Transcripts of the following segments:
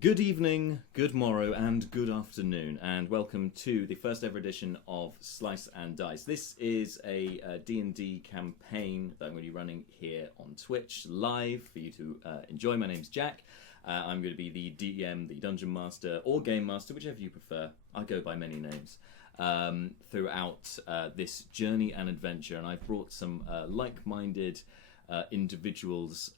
Good evening, good morrow, and good afternoon, and welcome to the first ever edition of Slice and Dice. This is a D&D campaign that I'm going to be running here on Twitch live for you to enjoy. My name's Jack. I'm going to be the DM, the Dungeon Master, or Game Master, whichever you prefer. I go by many names throughout this journey and adventure, and I've brought some like-minded individuals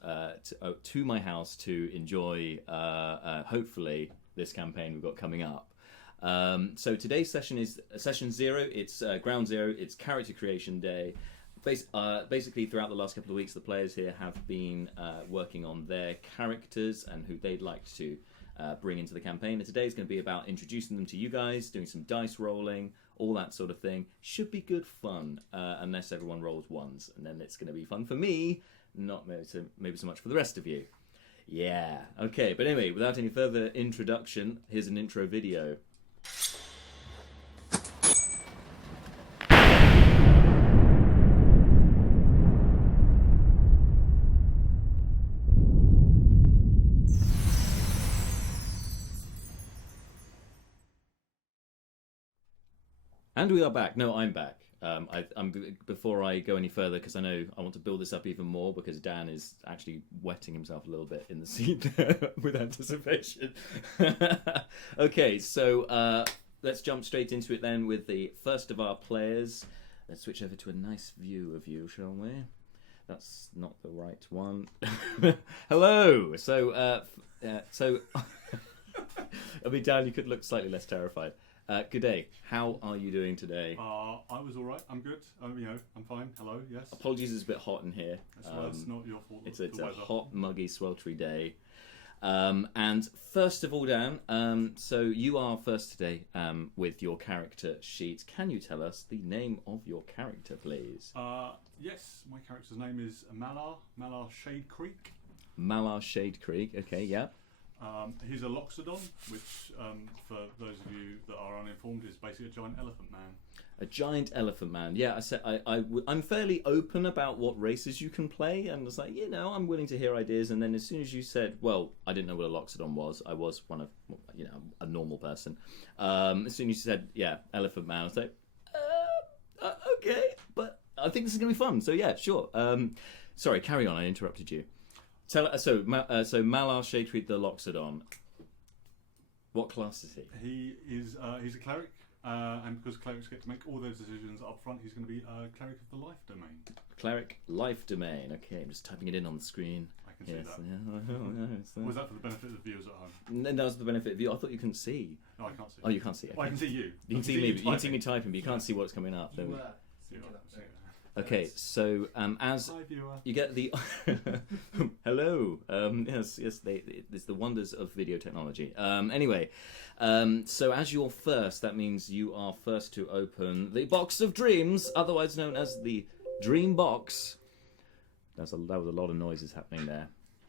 to my house to enjoy, hopefully, this campaign we've got coming up. So today's session is session 0. It's ground 0. It's character creation day. Basically, throughout the last couple of weeks, the players here have been working on their characters and who they'd like to bring into the campaign. And today is going to be about introducing them to you guys, doing some dice rolling, all that sort of thing. Should be good fun, unless everyone rolls ones, and then it's going to be fun for me, not maybe so much for the rest of you. Yeah, okay, but anyway, without any further introduction, here's an intro video. And we are back. No, I'm back. Before I go any further, because I know I want to build this up even more, because Dan is actually wetting himself a little bit in the seat with anticipation. Okay, so let's jump straight into it then with the first of our players. Let's switch over to a nice view of you, shall we? That's not the right one. Hello. So, I mean, Dan, you could look slightly less terrified. Good day. How are you doing today? I was all right. I'm good. I'm fine. Hello. Yes. Apologies, it's a bit hot in here. It's not your fault. It's a hot, muggy, sweltery day. And first of all, Dan, so you are first today with your character sheet. Can you tell us the name of your character, please? Yes. My character's name is Malar Shadecreek. Malar Shadecreek. Okay. Yeah. He's a Loxodon, which, for those of you that are uninformed, is basically a giant elephant man. A giant elephant man. Yeah, I said I'm fairly open about what races you can play, and it's like, I'm willing to hear ideas. And then as soon as you said, well, I didn't know what a Loxodon was. I was one of, a normal person. As soon as you said, yeah, elephant man, I was like, okay, but I think this is gonna be fun. So yeah, sure. Sorry, carry on. I interrupted you. So Malar Shadecreek the Loxodon. What class is he? He's a cleric, and because clerics get to make all those decisions up front, he's going to be a cleric of the life domain. Cleric life domain. Okay, I'm just typing it in on the screen. I can see that. Yeah. Was that for the benefit of the viewers at home? No, that was the benefit of you. I thought you couldn't see. No, I can't see. Oh, you can't see. Okay. Well, I can see you. You can see me. You can see me typing, but you can't see what's coming up. Okay, so as Hi, viewer. You get the hello, yes, it's the wonders of video technology. Anyway, so as you're first, that means you are first to open the box of dreams, otherwise known as the dream box. That was a lot of noises happening there.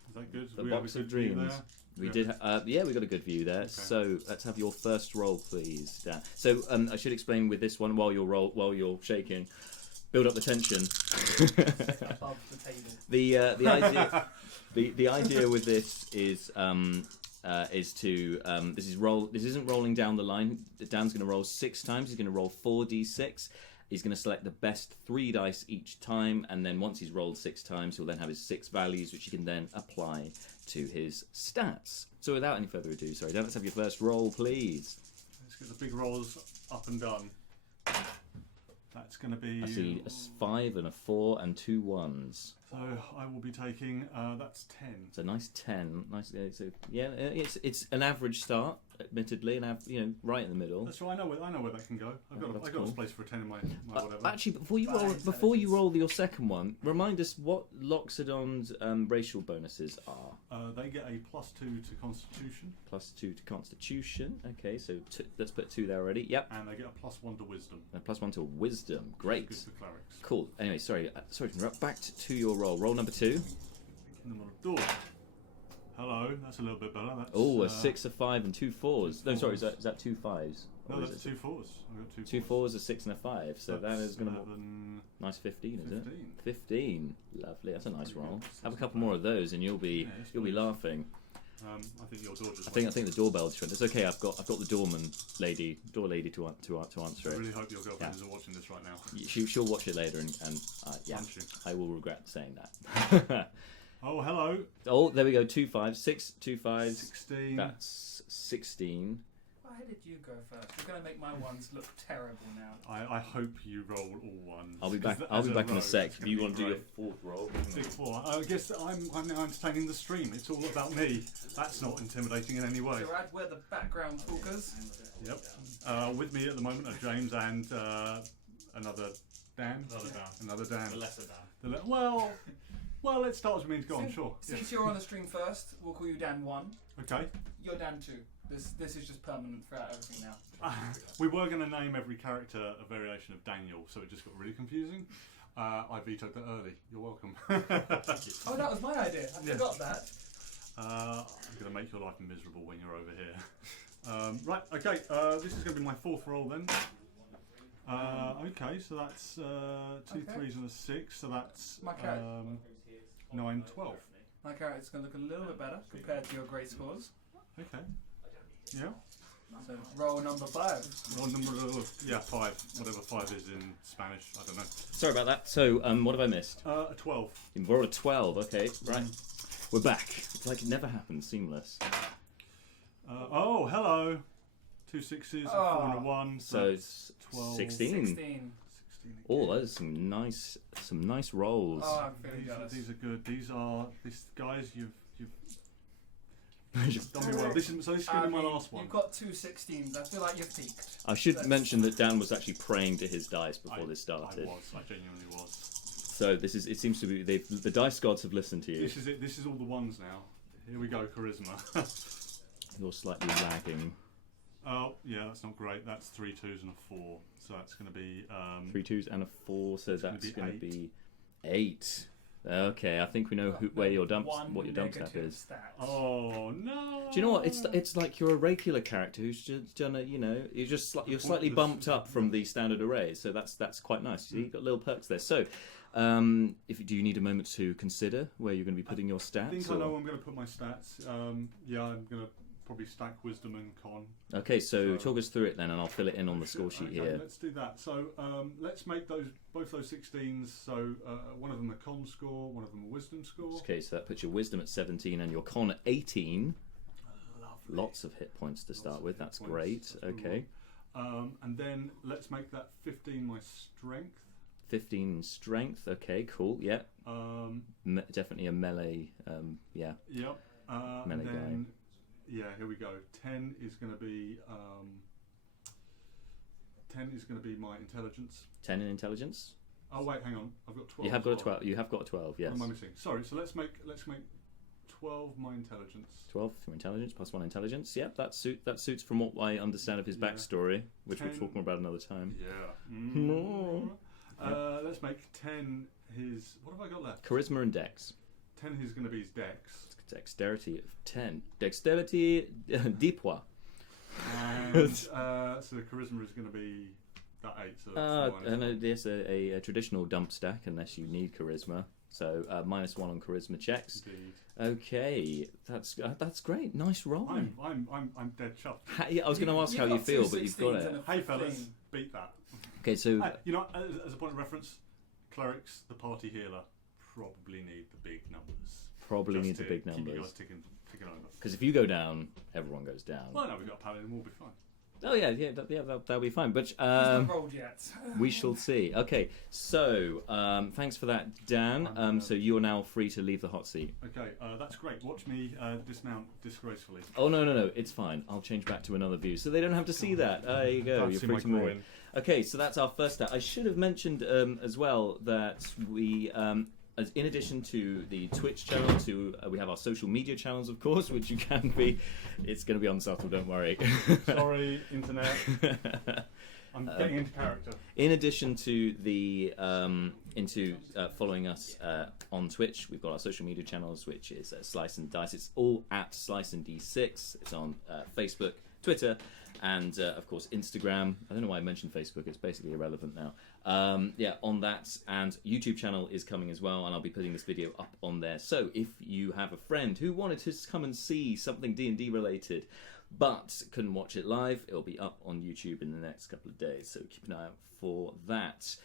Is that good? The box of dreams. We did, yeah, we got a good view there. Okay. So let's have your first roll, please, Dan. So I should explain with this one while you're shaking. Build up the tension. The idea with this is to this isn't rolling down the line. Dan's going to roll 6 times. He's going to roll 4d6. He's going to select the best 3 dice each time, and then once he's rolled 6 times, he'll then have his 6 values, which he can then apply to his stats. So without any further ado, sorry, Dan, let's have your first roll, please. Let's get the big rolls up and done. That's going to be... I see a 5 and a 4 and 2 1s. So I will be taking... that's 10. It's a nice 10. Nice. So yeah, it's an average start, admittedly, and right in the middle. That's right. I know where that can go. I've got a place for a 10 in my whatever. Actually, before you roll your second one, remind us what Loxodon's racial bonuses are. They get a +2 to Constitution. +2 to Constitution. Okay, so let's put 2 there already. Yep. And they get a +1 to Wisdom. A +1 to Wisdom. Great. Good for clerics. Cool. Anyway, sorry to interrupt. Back to your roll. Roll number 2. Hello, that's a little bit better. Oh, a 6, a 5, and 2 4s. No, sorry, is that 2 5s? No, that's 2 4s. I've got 2 4s, a 6, and a 5. So that is going to nice 15, is it? 15. Lovely. That's a nice roll. Have a couple more of those, and you'll be laughing. I think your door just. I think the doorbell just went. It's okay. I've got the door lady to answer I it. really hope your girlfriend isn't watching this right now. She'll watch it later, and yeah, I will regret saying that. Oh, hello. Oh, there we go. 2 5 6 2 5. 16. That's 16. Why did you go first? You're going to make my ones look terrible now. I hope you roll all ones. I'll be back. I'll be back in a sec. Do you want to do your fourth roll? Big 4. I guess I'm now entertaining the stream. It's all about me. That's not intimidating in any way. So, Rad, we're the background talkers. Yep. With me at the moment are James and another Dan. Another Dan. The lesser Dan. Well, let's start as we mean to go on. Sure. Since you're on the stream first, we'll call you Dan 1. Okay. You're Dan 2. This is just permanent throughout everything now. We were going to name every character a variation of Daniel, so it just got really confusing. I vetoed that early. You're welcome. Oh, that was my idea. I forgot that. I'm going to make your life miserable when you're over here. Right, okay. This is going to be my fourth roll then. Okay, so that's 2 3s and a 6, so that's My character. 9 12. My character's going to look a little bit better compared to your great scores. Okay. Yeah. So roll number 5. Roll number 5, whatever 5 is in Spanish. I don't know. Sorry about that. So, what have I missed? A 12. You rolled a 12. Okay, right. We're back. It's like it never happened. Seamless. Oh, hello. 2 6s, a 4 and a 1. So it's 12. 16. 16. Oh, those are some nice rolls. Oh, I'm feeling jealous. These are good. Guys, you've done me well. This is going to be my last one. You've got 2 16s. I feel like you've peaked. I should mention that Dan was actually praying to his dice before this started. I genuinely was. So it seems to be the dice gods have listened to you. This is it. This is all the ones now. Here we go, charisma. You're slightly lagging. Oh, yeah, that's not great. That's 3 2s and a 4. So that's going to be 3 2s and a 4. So that's going to be be 8. Okay, I think we know what your dump stat is. Stat. Oh no! Do you know what? It's like you're a regular character who's just done you're slightly bumped up from the standard array. So that's quite nice. You've got little perks there. So, do you need a moment to consider where you're going to be putting your stats? I think I know where I'm going to put my stats. Yeah, I'm going to probably stack wisdom and con. Okay, so talk us through it then, and I'll fill it in on the score sheet here. Let's do that. So let's make both those 16s. So one of them a con score, one of them a wisdom score. Okay, so that puts your wisdom at 17 and your con at 18. Lovely. Lots of hit points to start with. That's great. That's okay. And then let's make that 15 my strength. 15 strength. Okay, cool. Yeah. Definitely a melee. Yeah. Yep. Melee guy. Yeah, here we go. 10 is going to be my intelligence. 10 in intelligence. Oh wait, hang on. I've got 12. You have got a 12. You have got a 12. Yes. What am I missing? Sorry. So let's make 12 my intelligence. 12 for intelligence plus 1 intelligence. Yep, that suits from what I understand of his backstory, which 10, we'll talk more about another time. Yeah. Let's make 10 his. What have I got left? Charisma and Dex. 10 is going to be his Dex. Dexterity of 10. Dexterity 10 points. And so the charisma is going to be that 8. So and there's a traditional dump stack unless you need charisma. So -1 on charisma checks. Indeed. Okay, that's great. Nice roll. I'm dead chuffed. Yeah, I was going to ask how you feel, but you've got it. Hey fellas, beat that. Okay, so as a point of reference, clerics, the party healer, probably need the big numbers. Probably need the big numbers. Keep you guys ticking over. Because if you go down, everyone goes down. Well, no, we've got a paladin, we'll be fine. Oh yeah, that'll be fine. But not rolled yet. We shall see. Okay, so thanks for that, Dan. So you are now free to leave the hot seat. Okay, that's great. Watch me dismount disgracefully. Oh no, it's fine. I'll change back to another view, so they don't have to see that. There you go. You're free to move. Okay, so that's our first stat. I should have mentioned as well that we. In addition to the Twitch channel, we have our social media channels, of course, which you can be. It's going to be unsubtle, don't worry. Sorry, internet. I'm getting into character. In addition to the following us on Twitch, we've got our social media channels, which is Slice and Dice. It's all at Slice and D6. It's on Facebook, Twitter, and of course Instagram. I don't know why I mentioned Facebook. It's basically irrelevant now. Yeah, on that, and YouTube channel is coming as well, and I'll be putting this video up on there. So if you have a friend who wanted to come and see something D&D related, but couldn't watch it live, it'll be up on YouTube in the next couple of days. So keep an eye out for that.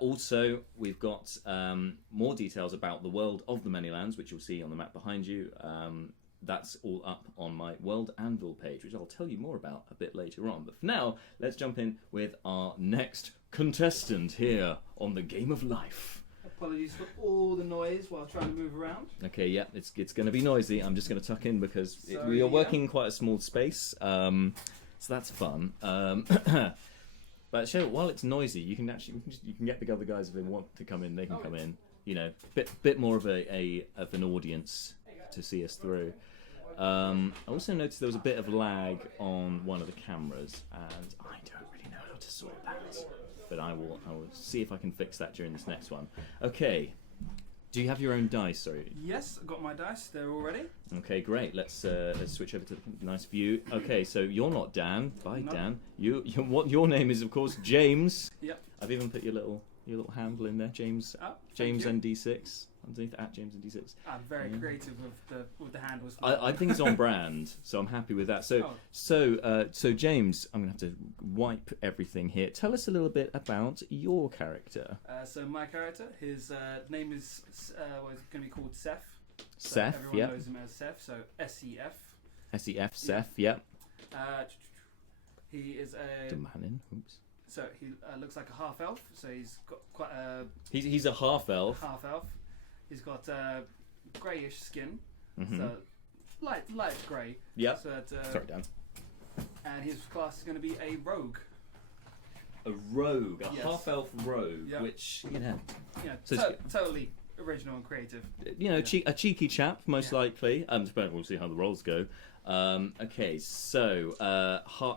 Also, we've got more details about the world of the Manylands, which you'll see on the map behind you. That's all up on my World Anvil page, which I'll tell you more about a bit later on. But for now, let's jump in with our next contestant here on the Game of Life. Apologies for all the noise while trying to move around. Okay, yeah, it's going to be noisy. I'm just going to tuck in because So, we are working in quite a small space, so that's fun. But show, while it's noisy, you can get the other guys if they want to come in. They can come in. You know, bit more of an audience to see us through. I also noticed there was a bit of lag on one of the cameras, and I don't really know how to sort that. But I will see if I can fix that during this next one. Okay. Do you have your own dice? Sorry. Yes, I've got my dice. They're all ready. Okay, great. Let's switch over to the nice view. Okay, so you're not Dan. Bye, No. Dan. Your name is of course James. Yep. I've even put your little handle in there, James. Oh, James thank you. ND6 underneath at James ND6. I'm very Yeah. creative with the handles. I think it's on brand, so I'm happy with that. So James, I'm gonna have to wipe everything here. Tell us a little bit about your character. So my character, his name is going to be called Seth. So Seth, everyone yeah. knows him as Seth. So SEF. SEF, Seth, yeah. He is a. Demanin. Oops. So he looks like a half elf. So he's got quite a He's a half elf. half elf. He's got greyish skin. Mhm. So light grey. Yep. So that, Sorry, Dan. and his class is going to be a rogue. A rogue, a Yes. half elf rogue, Yeah. which you know, Yeah, So totally original and creative. a cheeky chap, most Yeah. likely. We'll see how the rolls go. Okay, so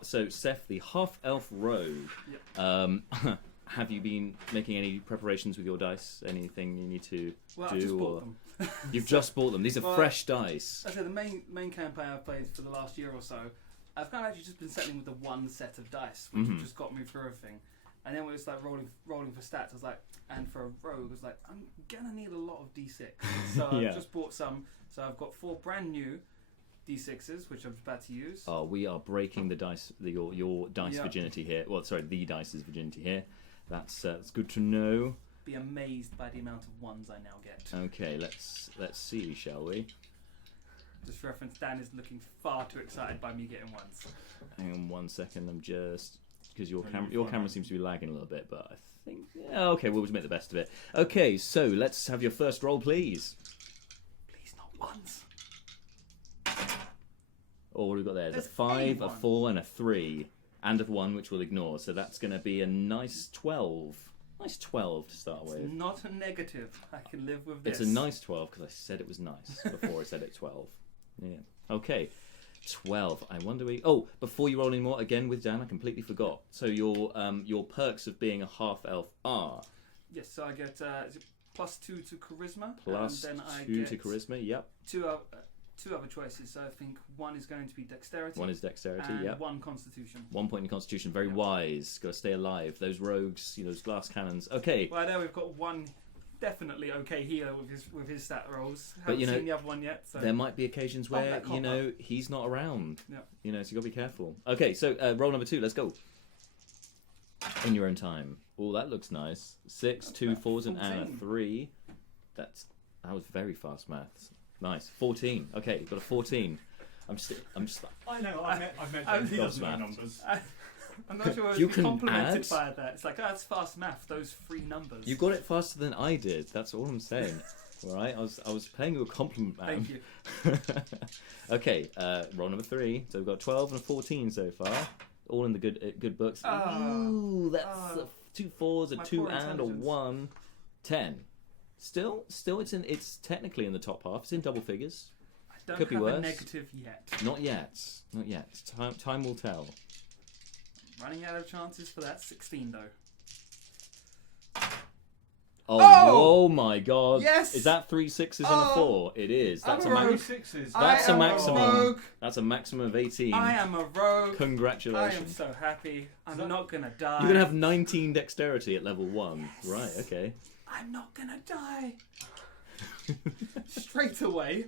so Seth, the half elf rogue. Yep. Have you been making any preparations with your dice? Anything you need to Well, do? I've just or bought them. You've just bought them. These are Well, fresh dice. I said the main campaign I've played for the last year or so, I've kind of actually just been settling with the one set of dice, which Mhm. just got me through everything. And then when it was like rolling for stats, I was like, and for a rogue, I was like, I'm gonna need a lot of d6. So Yeah. I've just bought some. So I've got 4 brand new d6s, which I'm about to use. Oh, we are breaking the dice, your dice Yeah. virginity here. Well, sorry, the dice's virginity here. That's good to know. Be amazed by the amount of ones I now get. Okay, let's see, shall we? Just for reference, Dan is looking far too excited by me getting ones. Hang on 1 second. I'm just because your No, you're your fine, camera mate. seems to be lagging a little bit, but I think okay, we'll just make the best of it. Okay, so let's have your first roll, please. Please, not ones. Oh, what have we got there? There's a There's 5, a one. 4, and a 3, and a 1, which we'll ignore. So that's going to be a nice 12. Nice 12 to start with. It's not a negative. I can live with this. It's a nice 12 because I said it was nice before I said it 12. Yeah. Okay. 12. I wonder Oh, before you roll any more, again with Dan, I completely forgot. So your perks of being a half elf are Yes, so I get is it +2 to charisma, plus and then I 2 get to charisma. Yep. two other choices. So I think one is going to be dexterity. 1 is dexterity. and Yep. 1 constitution. 1 point in constitution. Very Yep. wise. Got to stay alive. Those rogues, those glass cannons. Okay. Well, there we've got one definitely okay healer with his stat rolls. But, Haven't seen the other one yet. So There might be occasions Bump where that cop up. he's not around. Yeah. So you got to be careful. Okay, so roll number 2. Let's go. In your own time. Oh, that looks nice. 6, That's 2 about 4s, and a 14. 3. That was very fast maths. Nice. 14. Okay, got a 14. I'm just. I know. I've met I- James. He doesn't know Gobsmacked. numbers. I'm not sure You if can complimented add? by that. It's like, that's fast math, those 3 numbers. You got it faster than I did. That's all I'm saying. All right. I was paying you a compliment, man. Thank you. Okay. Roll number 3. So we've got 12 and a 14 so far. All in the good books. Ah. Ooh, that's Ah. 2 4s, a My 2 poor and a intelligence. 1. 10. Still, it's technically in the top half. It's in double figures. I don't Could be have a worse. negative yet. Not yet. Not yet. Time will tell. Running out of chances for that. 16 though. Oh my god. Yes! Is that 3 6s and a 4? It is. That's I'm a a rogue. max. 6s. That's I a am maximum. rogue. That's a maximum of 18. I am a rogue. I Congratulations. am so happy. I'm that- not gonna die. You're gonna have 19 dexterity at level 1. Yes. Right, okay. I'm not gonna die. Straight away.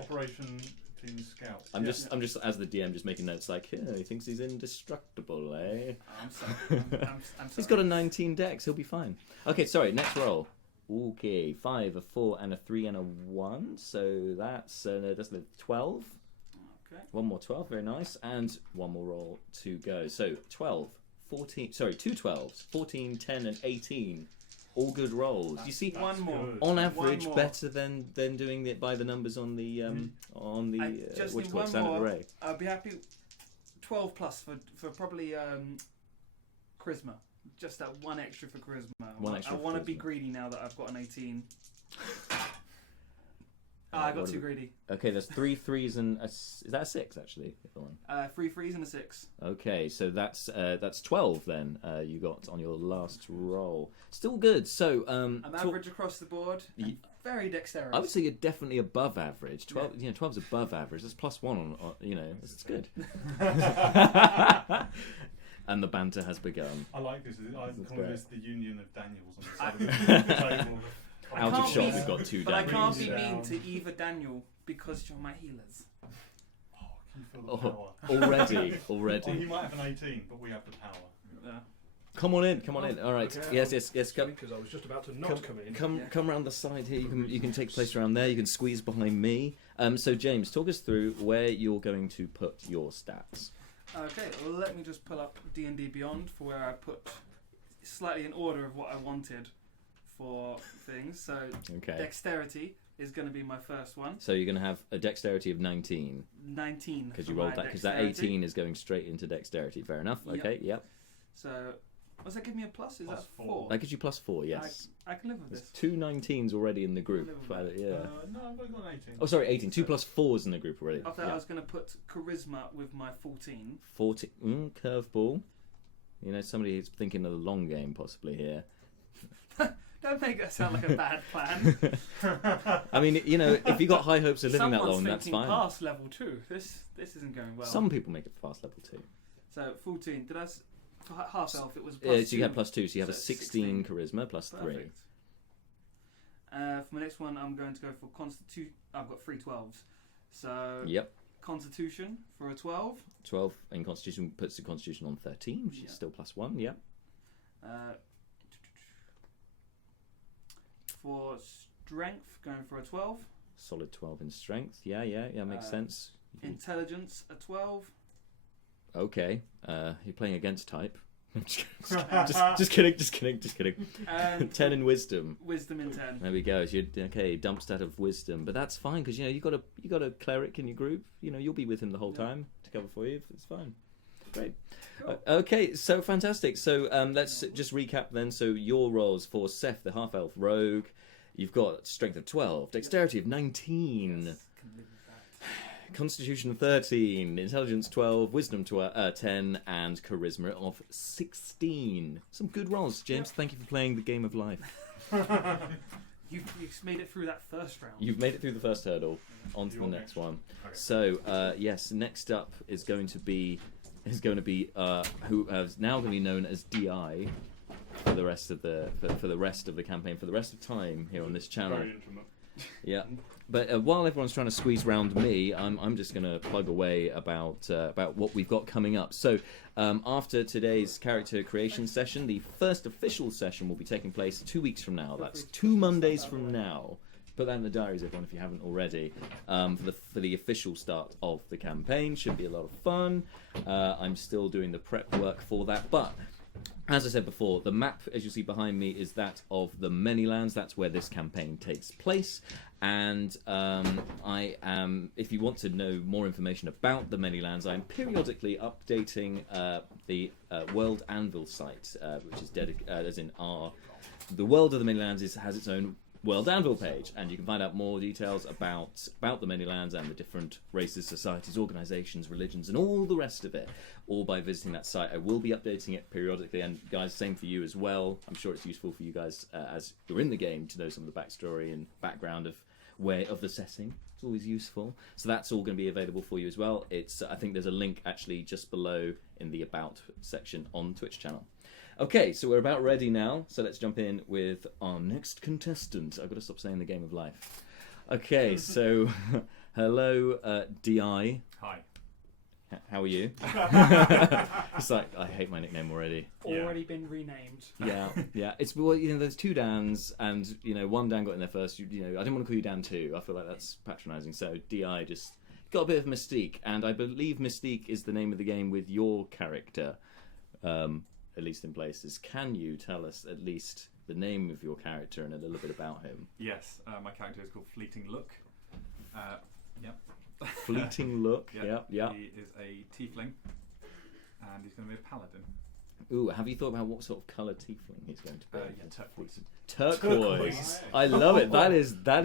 Operation Team Scout. I'm just as the DM just making notes like, yeah, he thinks he's indestructible, eh? I'm sorry. I'm sorry. He's got a 19 dex, he'll be fine. Okay, sorry, next roll. Okay, 5, a 4, and a 3 and a 1. So that's 12. Okay. One more 12, very nice. And one more roll to go. So 12, 14, sorry, 2 12s, 14, 10, and 18. All good rolls. You see, One more. Good. on average, more. better than doing it by the numbers on the I just what do need you call it, one standard more. array. I'll be happy. 12 plus for probably charisma. Just that one extra for charisma. One extra I for want to be charisma. greedy now that I've got an 18. I what got do too we- greedy. Okay, there's 3 3s and is that a 6 actually? The other one. 3 3s and a 6. Okay, so that's 12 then. You got on your last roll. Still good. So I'm average across the board. Ye- Very dexterous. I would say you're definitely above average. 12, 12's above average. That's +1 on it's good. And the banter has begun. I like this. I That's call great. this the union of Daniels on the side of the table. Out of can't shot, be- we've got 2 But I damage. can't be Brings mean down. to either Daniel because you're my healers. Oh, can you feel the Oh, power? already. Oh, he might have an 18, but we have the power. Come on in. All right. Okay, Yes. Come, Because I was just about to not come in. come, Yeah. come round the side here. You can take place around there. You can squeeze behind me. So James, talk us through where you're going to put your stats. Okay, well, let me just pull up D&D Beyond for where I put slightly in order of what I wanted for things. So Okay. dexterity is going to be my first one. So you're going to have a dexterity of 19 19. because for you rolled my that. Because that dexterity. 18 is going straight into dexterity. Fair enough. Yep. Okay. Yep. So, does that give me a plus? Is Plus that 4. 4? That gives you +4. Yes. I can live with There's this. 2 19s already in the group. live with Yeah. No, I've only got an 18. Oh, sorry, 18. 2 + 4s in the group already. After that, Yeah. I was going to put charisma with my 14. 40. Curveball. Somebody is thinking of the long game possibly here. Don't make that sound like a bad plan. I mean, if you got high hopes of living that Someone's long, that's thinking fine. past level 2. This isn't going well. Some people make it past level 2. So 14. Did I? For half elf, it was So plus 2. you had +2, so you have a So 16 charisma +3. Perfect. For my next one, I'm going to go for Constitution. I've got 3 12s. So Yep. Constitution for a 12. 12 in Constitution puts the Constitution on 13, which Yeah. is still +1. Yep. For Strength, going for a 12. Solid 12 in Strength. Yeah, makes sense. Intelligence, a 12. Okay. You're playing against type. just kidding. And 10 in Wisdom. Wisdom in 10. There we go. So dump stat of Wisdom, but that's fine because you got a cleric in your group. You'll be with him the whole time to cover for you. It's fine. Great. Cool. Okay, so fantastic. So let's just recap then. So your roles for Seth, the half elf rogue, you've got strength of 12, dexterity of 19. Yes, can live with that. Constitution 13, Intelligence 12, Wisdom 10, and Charisma of 16. Some good rolls, James. Thank you for playing the game of life. You've made it through that first round. You've made it through the first hurdle. On to the You're next next. one. Okay. So yes, next up is going to be who is now going to be known as DI for the rest of the for the rest of the campaign, for the rest of time here on this channel. Very intimate. Yeah, but while everyone's trying to squeeze round me, I'm just going to plug away about what we've got coming up. So after today's character creation session, the first official session will be taking place 2 weeks from now. That's 2 Mondays from now. Put that in the diaries, everyone, if you haven't already. For the official start of the campaign, should be a lot of fun. I'm still doing the prep work for that, but as I said before, the map, as you see behind me, is that of the Manylands. That's where this campaign takes place. And I am, if you want to know more information about the Manylands, I'm periodically updating the World Anvil site, which is dedicated, as in the world of the Manylands has its own World Anvil page, and you can find out more details about the Manylands and the different races, societies, organisations, religions, and all the rest of it, all by visiting that site. I will be updating it periodically, and guys, same for you as well. I'm sure it's useful for you guys as you're in the game to know some of the backstory and background of the setting. It's always useful. So that's all going to be available for you as well. It's I think there's a link actually just below in the About section on Twitch channel. Okay, so we're about ready now, so let's jump in with our next contestant. I've got to stop saying the game of life. Okay, so hello, DI. Hi. How are you? It's like, I hate my nickname already. Already been renamed. Yeah. It's, well, there's two Dans, and, one Dan got in there first. I didn't want to call you Dan too. I feel like that's patronising. So DI just got a bit of Mystique, and I believe Mystique is the name of the game with your character. At least in places. Can you tell us at least the name of your character and a little bit about him? Yes, my character is called Fleeting Look. Yep. Fleeting Look. Yep. He is a tiefling, and he's going to be a paladin. Ooh, have you thought about what sort of colour tiefling he's going to be? Turquoise. Turquoise. I love it. That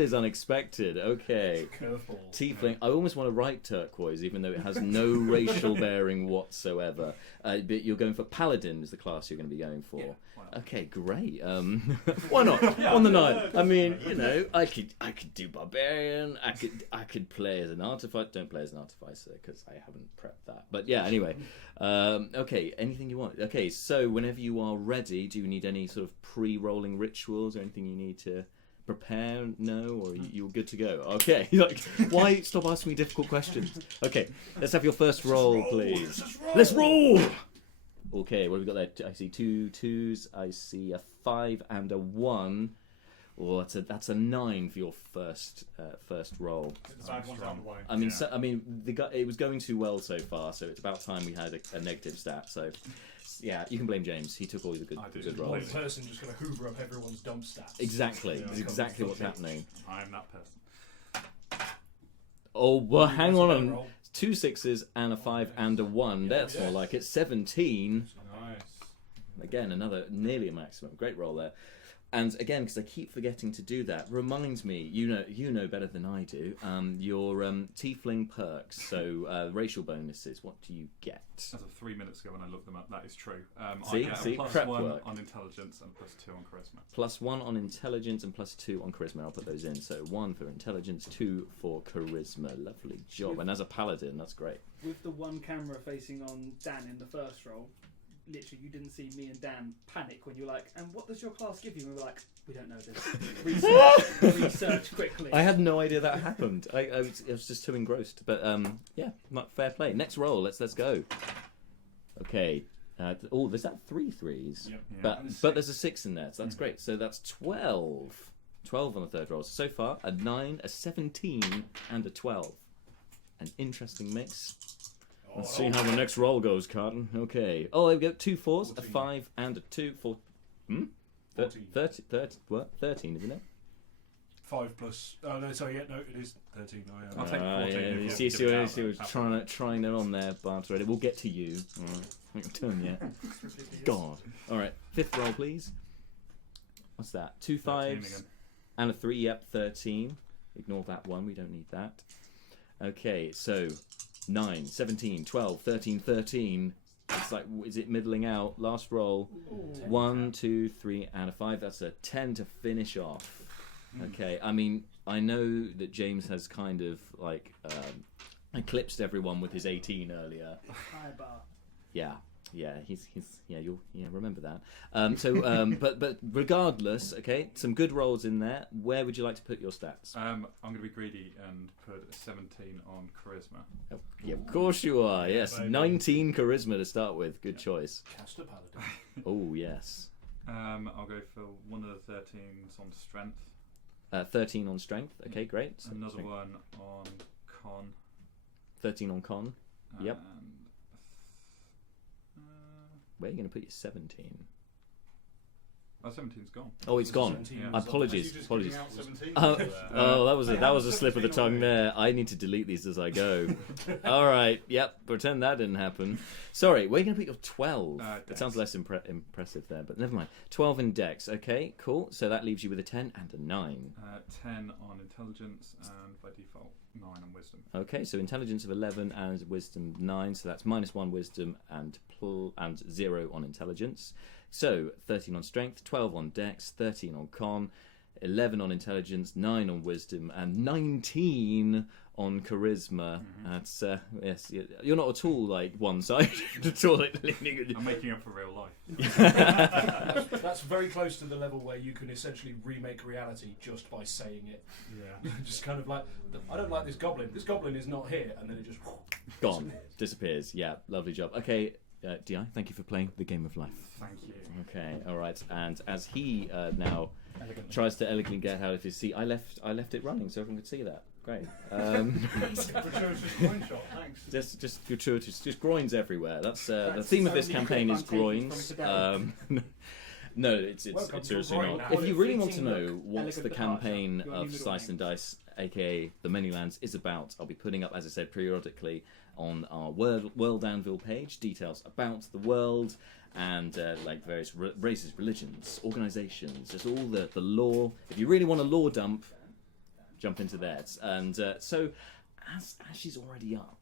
is unexpected. Okay. Curveball. Tiefling. I almost want to write turquoise, even though it has no racial bearing whatsoever. But you're going for paladin is the class you're going to be going for. Yeah, okay, great. Why not? On the night. I mean, I could do barbarian. I could play as an artificer. Don't play as an artificer because I haven't prepped that. But yeah, anyway. Okay, anything you want. Okay, so whenever you are ready, do you need any sort of pre-rolling rituals or anything you need to prepare? No, or you're good to go? Okay, why stop asking me difficult questions? Okay, let's have your first roll, please. Let's roll! Okay, what have we got there? I see 2 2s, I see a 5 and a 1. Well, that's a 9 for your first roll. I mean, it was going too well so far, so it's about time we had a negative stat. So, yeah, you can blame James. He took all the good rolls. One person just going to hoover up everyone's dump stats. Exactly, exactly what's happening. I'm that person. Oh, well, hang on. 2 6s and a 5 and a 1. That's more like it. 17. Nice. Again, another nearly a maximum. Great roll there. And again, because I keep forgetting to do that, reminds me, you know better than I do, your tiefling perks, so racial bonuses, what do you get? As of 3 minutes ago when I looked them up, that is true. See, I get a prep +1 work. on intelligence and +2 on charisma. +1 on intelligence and +2 on charisma, I'll put those in. So 1 for intelligence, 2 for charisma. Lovely job. And as a paladin, that's great. With the one camera facing on Dan in the first roll, literally you didn't see me and Dan panic when you were like, and what does your class give you? And we were like, we don't know this. Research quickly. I had no idea that happened. I was just too engrossed. But yeah, fair play. Next roll, let's go. Okay. There's that 3 3s. Yep. But there's a 6 in there, so that's great. So that's 12. 12 on the third roll. So far, a 9, a 17, and a 12. An interesting mix. Let's see how the next roll goes, Carton. Okay. Oh, there we go. 2 4s, 14. A 5, and a 2. 14. 13, isn't it? 5 plus. Oh no, sorry. Yeah, no, it is 13. I'll take 14. Yeah. You see, we're trying it on there, Bart. Already. We'll get to you. All right. Turn yet. God. All right. 5th roll, please. What's that? 2 5s and a 3. Yep, 13. Ignore that one. We don't need that. Okay, so 9, 17, 12, 13, 13. It's like, is it middling out? Last roll. 1, 2, 3, and a 5. That's a 10 to finish off. Okay, I mean, I know that James has kind of like eclipsed everyone with his 18 earlier. High bar. Yeah, he's you'll remember that. But regardless, okay, some good rolls in there. Where would you like to put your stats? I'm going to be greedy and put a 17 on charisma. Oh, yeah, of course you are. Yes, 19 charisma to start with. Good choice. Cast a paladin. Oh yes. I'll go for one of the 13s on strength. 13 on strength. Okay, great. So another one on con. 13 on con. Yep. Where are you going to put your 17? Oh, 17's gone. Oh, it's gone. 17. Yeah. Apologies. Just Apologies. giving out 17. Oh, that was a slip of the 17 tongue already. there. I need to delete these as I go. All right. Yep. Pretend that didn't happen. Sorry. Where are you going to put your 12? It Dex. sounds less impressive there, but never mind. 12 in Dex. Okay. Cool. So that leaves you with a 10 and a 9. 10 on intelligence and by default 9 on wisdom. Okay. So intelligence of 11 and wisdom 9. So that's -1 wisdom and 0 on intelligence. So 13 on strength, 12 on dex, 13 on con, 11 on intelligence, 9 on wisdom, and 19 on charisma. That's yes, you're not at all like one-sided at all. I'm making up for real life. That's very close to the level where you can essentially remake reality just by saying it. Yeah. Just kind of like, I don't like this goblin. This goblin is not here, and then it just Gone, disappears. Yeah, lovely job. Okay, Di, thank you for playing the game of life. Thank you. Okay, all right. And as he now tries to elegantly get out of his seat, I left it running so everyone could see that. Great. Gratuitous coin shot, thanks. Just gratuitous, just groins everywhere. That's the theme of this campaign is groins. No, it's Welcome seriously to Groin not. now. If you really want to Fleeting know look, what elegant the departure. campaign Your of new middle Slice name. and Dice, aka the Manylands, is about, I'll be putting up, as I said, periodically on our World Anvil page details about the world and like various races, religions, organisations, just all the lore. If you really want a lore dump, jump into that. And so, as she's already up,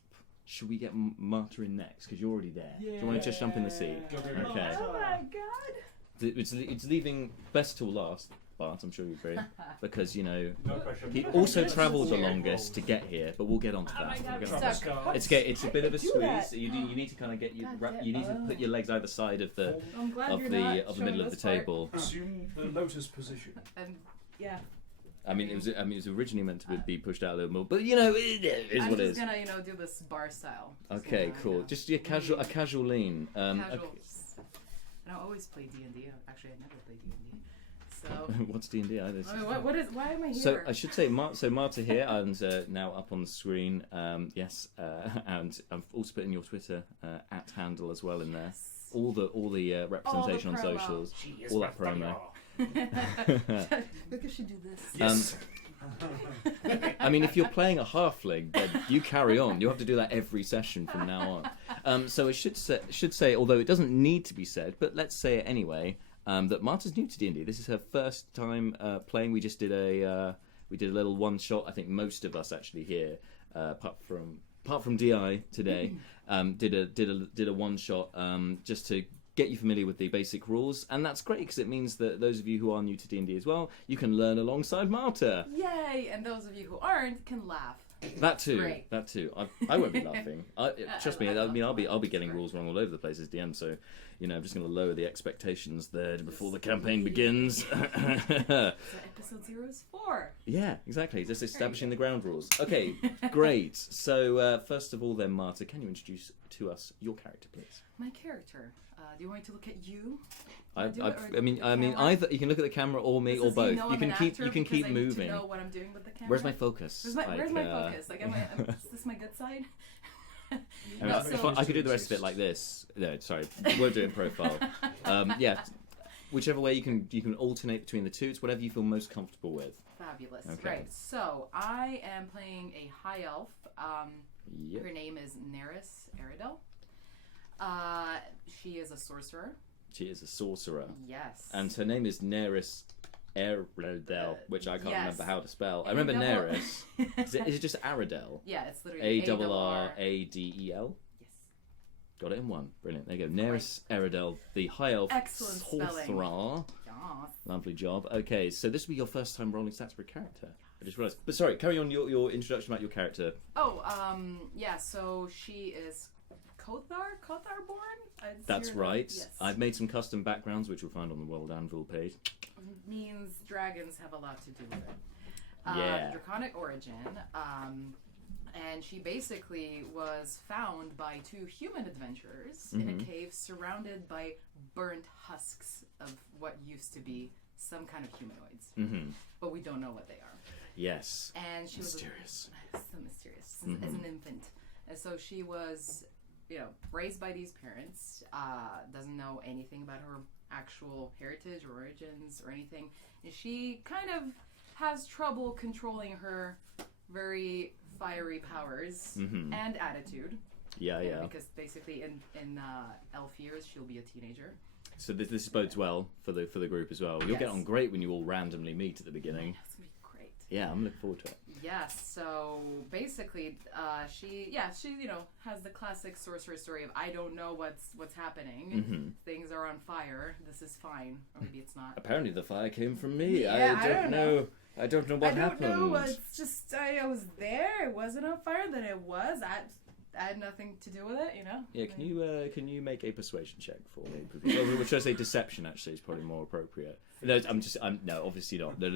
should we get Marta in next? Because you're already there. Do you want to just jump in the seat? Okay. Oh my god! It's leaving best till last, Bart, I'm sure you agree. Because, you know, No pressure. he also travelled the longest to get here, but we'll get onto Oh my that. god, We'll I'm get onto stuck. that. It's a bit of a do that. squeeze. You need to kind of get you. God You need to put your legs either side of the I'm glad of you're the not of the showing middle of the this part. table. assume the lotus position. Yeah. I mean, it was originally meant to be pushed out a little more, but you know, it is I'm what it just is. gonna, do this bar style. Okay, cool. Just a casual lean. Casual. Okay. I don't always play D&D. Actually, I never play D&D. So. What's D&D? Why am I here? So I should say, Marta here, and now up on the screen. Yes, and I've also put in your Twitter @handle as well in there. Yes. All the representation on promo. socials, all that promo. Look, I should do this. Yes. I mean, if you're playing a halfling, then you carry on. You have to do that every session from now on. So it should say, although it doesn't need to be said, but let's say it anyway. That Marta's new to D&D. This is her first time playing. We just did a little one shot. I think most of us actually here, apart from Di today, did a one shot just to get you familiar with the basic rules, and that's great because it means that those of you who are new to D&D as well, you can learn alongside Marta. Yay! And those of you who aren't can laugh. That too. Great. That too. I won't be laughing. Trust me. I mean, I'll be getting Great. rules wrong all over the place as DM. So, you know, I'm just going to lower the expectations there before the campaign begins. So episode 0 is 4. Yeah, exactly. Just establishing the ground rules. Okay, great. So first of all, then, Marta, can you introduce to us your character, please? My character. Do you want me to look at you? I Do it, or mean, camera? either you can look at the camera or me This or is, both. know You I'm can an keep actor you can because keep I need moving. to know what I'm doing with the camera. Where's my focus? Where's my focus? Like, is this my good side? I mean, No, if so- I could do the rest of it like this. No, sorry, we're doing profile. Yeah, whichever way you can alternate between the two. It's whatever you feel most comfortable with. Fabulous. Okay. Right. So I am playing a high elf. Yep. Her name is Naeris Arradel. She is a sorcerer. She is a sorcerer, Yes. and her name is Naeris Arradel, which I can't yes. remember how to spell. I remember Naeris. Is it just Arradel? Yeah, it's literally Arradel. Yes. Got it in one. Brilliant. There you go. Naeris Arradel, the High Elf Excellent Sorcerer. spelling. Yes. Lovely job. Okay, so this will be your first time rolling stats for a character. I just realised. But sorry, carry on your introduction about your character. Oh, yeah. So she is Kothar born. That's right. Yes. I've made some custom backgrounds, which you'll find on the World Anvil page. Means dragons have a lot to do with it. Yeah. Draconic origin. And she basically was found by 2 human adventurers in a cave surrounded by burnt husks of what used to be some kind of humanoids. Mm-hmm. But we don't know what they are. Yes. And she Mysterious. was so mysterious as an infant. And so she was raised by these parents, doesn't know anything about her actual heritage or origins or anything, and she kind of has trouble controlling her very fiery powers and attitude. Yeah. Because basically, in elf years, she'll be a teenager. So this bodes well for the group as well. You'll get on great when you all randomly meet at the beginning. That's gonna be great. Yeah, I'm looking forward to it. Yes. So basically, she has the classic sorcerer story of I don't know what's happening. Things are on fire. This is fine, or maybe it's not. Apparently, the fire came from me. Yeah, I don't know. I don't know what happened. I don't know. It's just I was there. It wasn't on fire. Then it was. I had nothing to do with it, Yeah, can you make a persuasion check for me? Or should I say deception? Actually, is probably more appropriate. No, no, obviously not. No.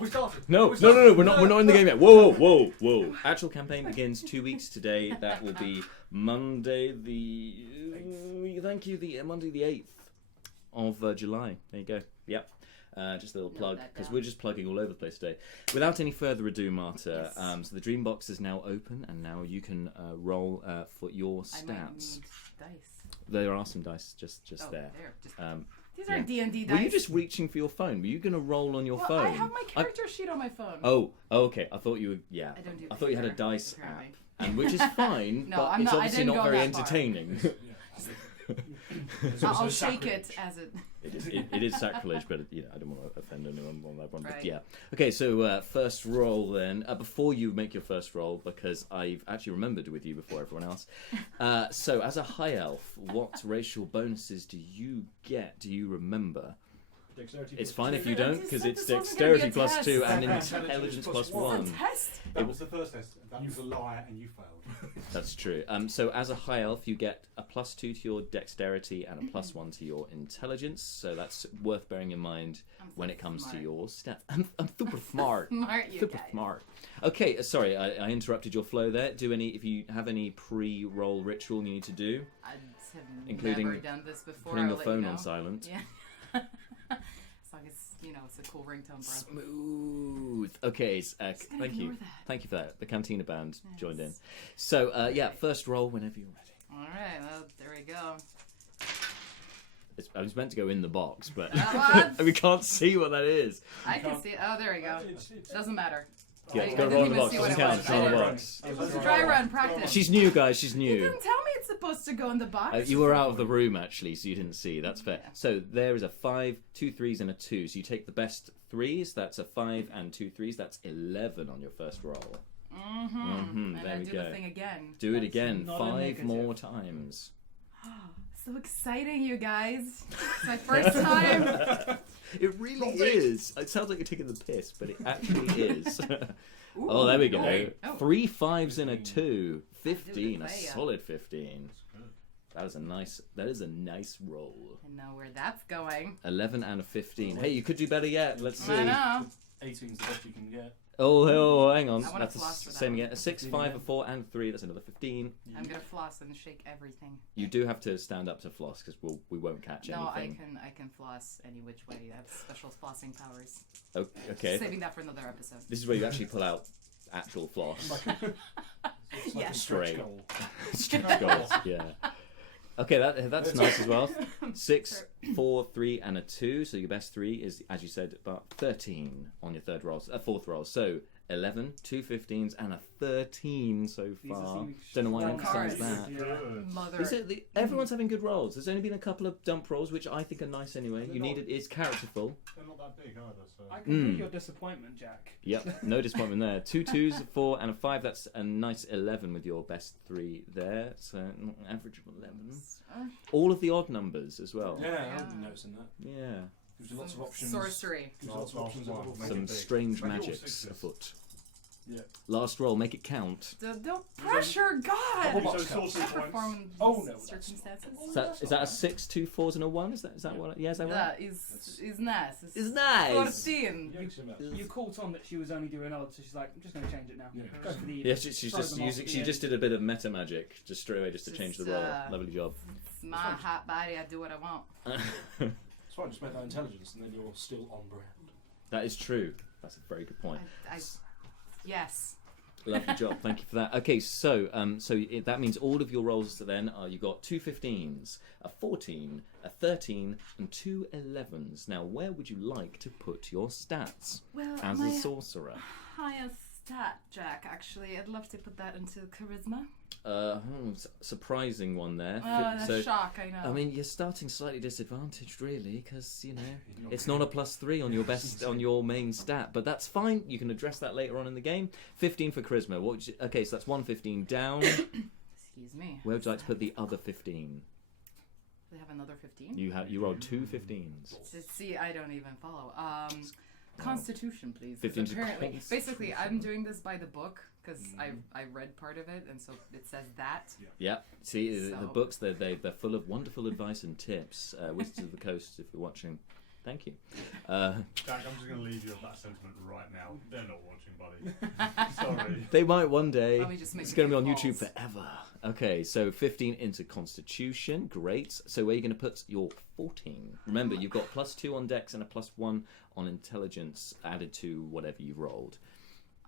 We started. No. We're not in the game yet. Whoa. Actual campaign begins 2 weeks today. That will be Monday the Monday the 8th of July. There you go. Yep. Just a little plug, because we're just plugging all over the place today. Without any further ado, Marta, so the dream box is now open, and now you can roll for your stats. I might need dice. There are some dice just there. These are D&D dice. Were you just reaching for your phone? Were you going to roll on your phone? I have my character sheet on my phone. Oh, okay. I thought you were. Yeah. I thought you had a dice apparently. app, and which is fine, No, but I'm it's not- I obviously didn't not go very that far. entertaining. I'll shake it as it. It is sacrilege, but I don't want to offend anyone on that one. But Right. yeah. Okay, so first roll then. Before you make your first roll, because I've actually remembered with you before everyone else. So as a high elf, what racial bonuses do you get? Do you remember? Dexterity It's plus fine two. if you don't, Just because said it's this wasn't gonna be dexterity a plus test. 2 and Intelligence intelligence plus plus one. 1. Test. That was the first test. That was a lie, and you failed. That's true. So as a high elf, you get a +2 to your dexterity and a +1 to your intelligence. So that's worth bearing in mind when it comes to your stats. I'm super smart. Smart, you Super guys. smart. Okay, sorry, I interrupted your flow there. If you have any pre-roll ritual you need to do, I have Including never done this before. putting I'll your let phone you know. on silent. Yeah. As long as it's a cool ringtone, bro. Smooth. Okay, thank you. ignore that. Thank you for that. The Cantina band joined in. Yes. So, first roll whenever you're ready. All right, well, there we go. I was meant to go in the box, but What? we can't see what that is. I can see it. Oh, there we go. Doesn't matter. Yeah, I it's got to didn't roll in the even box. see what Doesn't it count. was. It's not in the I box. It was a dry run practice. She's new, guys. She's You new. didn't tell me it's supposed to go in the box. You were out of the room actually, so you didn't see. That's fair. Yeah. So there is a 5, 2 3s, and a 2. So you take the best 3s. That's a 5 and 2 3s. That's 11 on your first roll. And there then we do go. the thing again. Do it That's again not a 5 negative. more times. So exciting, you guys. It's my first time. It really is. It sounds like you're taking the piss, but it actually is. Oh, there we go. Ooh. Oh. 3 5s and a 2. 15, a play, yeah. solid 15. That is a nice roll. I know where that's going. 11 and a 15. Hey, you could do better yet. Let's see. I know. 18's the best you can get. Oh, hang on. I wanna That's floss the for that same one. again. A 6, 5, a 4, and 3. That's another 15. I'm gonna floss and shake everything. You do have to stand up to floss because we won't catch No, anything. I can floss any which way. I have special flossing powers. Okay. Saving that for another episode. This is where you actually pull out actual floss. It's like Yeah. a stretch Great. goal. Stretch goals. Yeah. Okay, that's nice as well. 6, 4, 3, and a 2. So your best 3 is, as you said, about 13 on your fourth roll. So 11, 2 15s, and a 13 so These far. seem Don't know why I strong emphasise cards. that. Yeah. Mother. Is it everyone's having good rolls? There's only been a couple of dump rolls, which I think are nice anyway. They're You not. need it's characterful. They're not that big either, so. I can hear your disappointment, Jack. Yep, no disappointment there. 2 2s, a 4, and a 5. That's a nice 11 with your best 3 there. So average of 11. All of the odd numbers as well. Yeah, I've been noticing that. Yeah. Gives you lots of options. Sorcery. Gives you lots of options. Last one. of Make Some it big. strange Make it all magics sixes. afoot. Yeah. Last roll, make it count. Don't pressure God. Double So box counts. sorcery points. Performance Oh, no, that's circumstances. Is that a 6, 2 4s, and a 1? Is that what? Yeah, is that right? That is nice. It's nice. 14. Yikes him out. You caught on that she was only doing odds, so she's like, I'm just going to change it now. Yeah. Go for the Yeah, she's throw just them off using. at She the just end. did a bit of meta magic, just straight away, just to change the Just, roll. Lovely job. It's my hot body. I do what I want. It's fine, just make that intelligence and then you're still on brand. That is true. That's a very good point. Yes. Lovely job. Thank you for that. Okay, so that means all of your rolls then are you got 2 15s, a 14, a 13, and 2 11s. Now, where would you like to put your stats Well, as a sorcerer? highest stat, Jack, actually. I'd love to put that into charisma. Surprising one there. Oh, that's a shock, I know. I mean, you're starting slightly disadvantaged, really, because it's not a +3 on your best on your main stat, but that's fine. You can address that later on in the game. 15 for charisma. Okay, so that's 1 15 down. Excuse me. Where would you like to put the other 15? They have another 15. You rolled 2 15s. See, I don't even follow. Constitution, please. 15 to apparently, basically, I'm Constitution. doing this by the book because I read part of it, and so it says that. Yeah. See, the So- books they're full of wonderful advice and tips. Wizards of the Coast, if you're watching. Thank you. Jack, I'm just going to leave you with that sentiment right now. They're not watching, buddy. Sorry. They might one day. Let me just make It's a going to be few on YouTube calls. forever. Okay, so 15 into Constitution. Great. So where are you going to put your 14? Remember, you've got +2 on Dex and a +1 on Intelligence added to whatever you've rolled.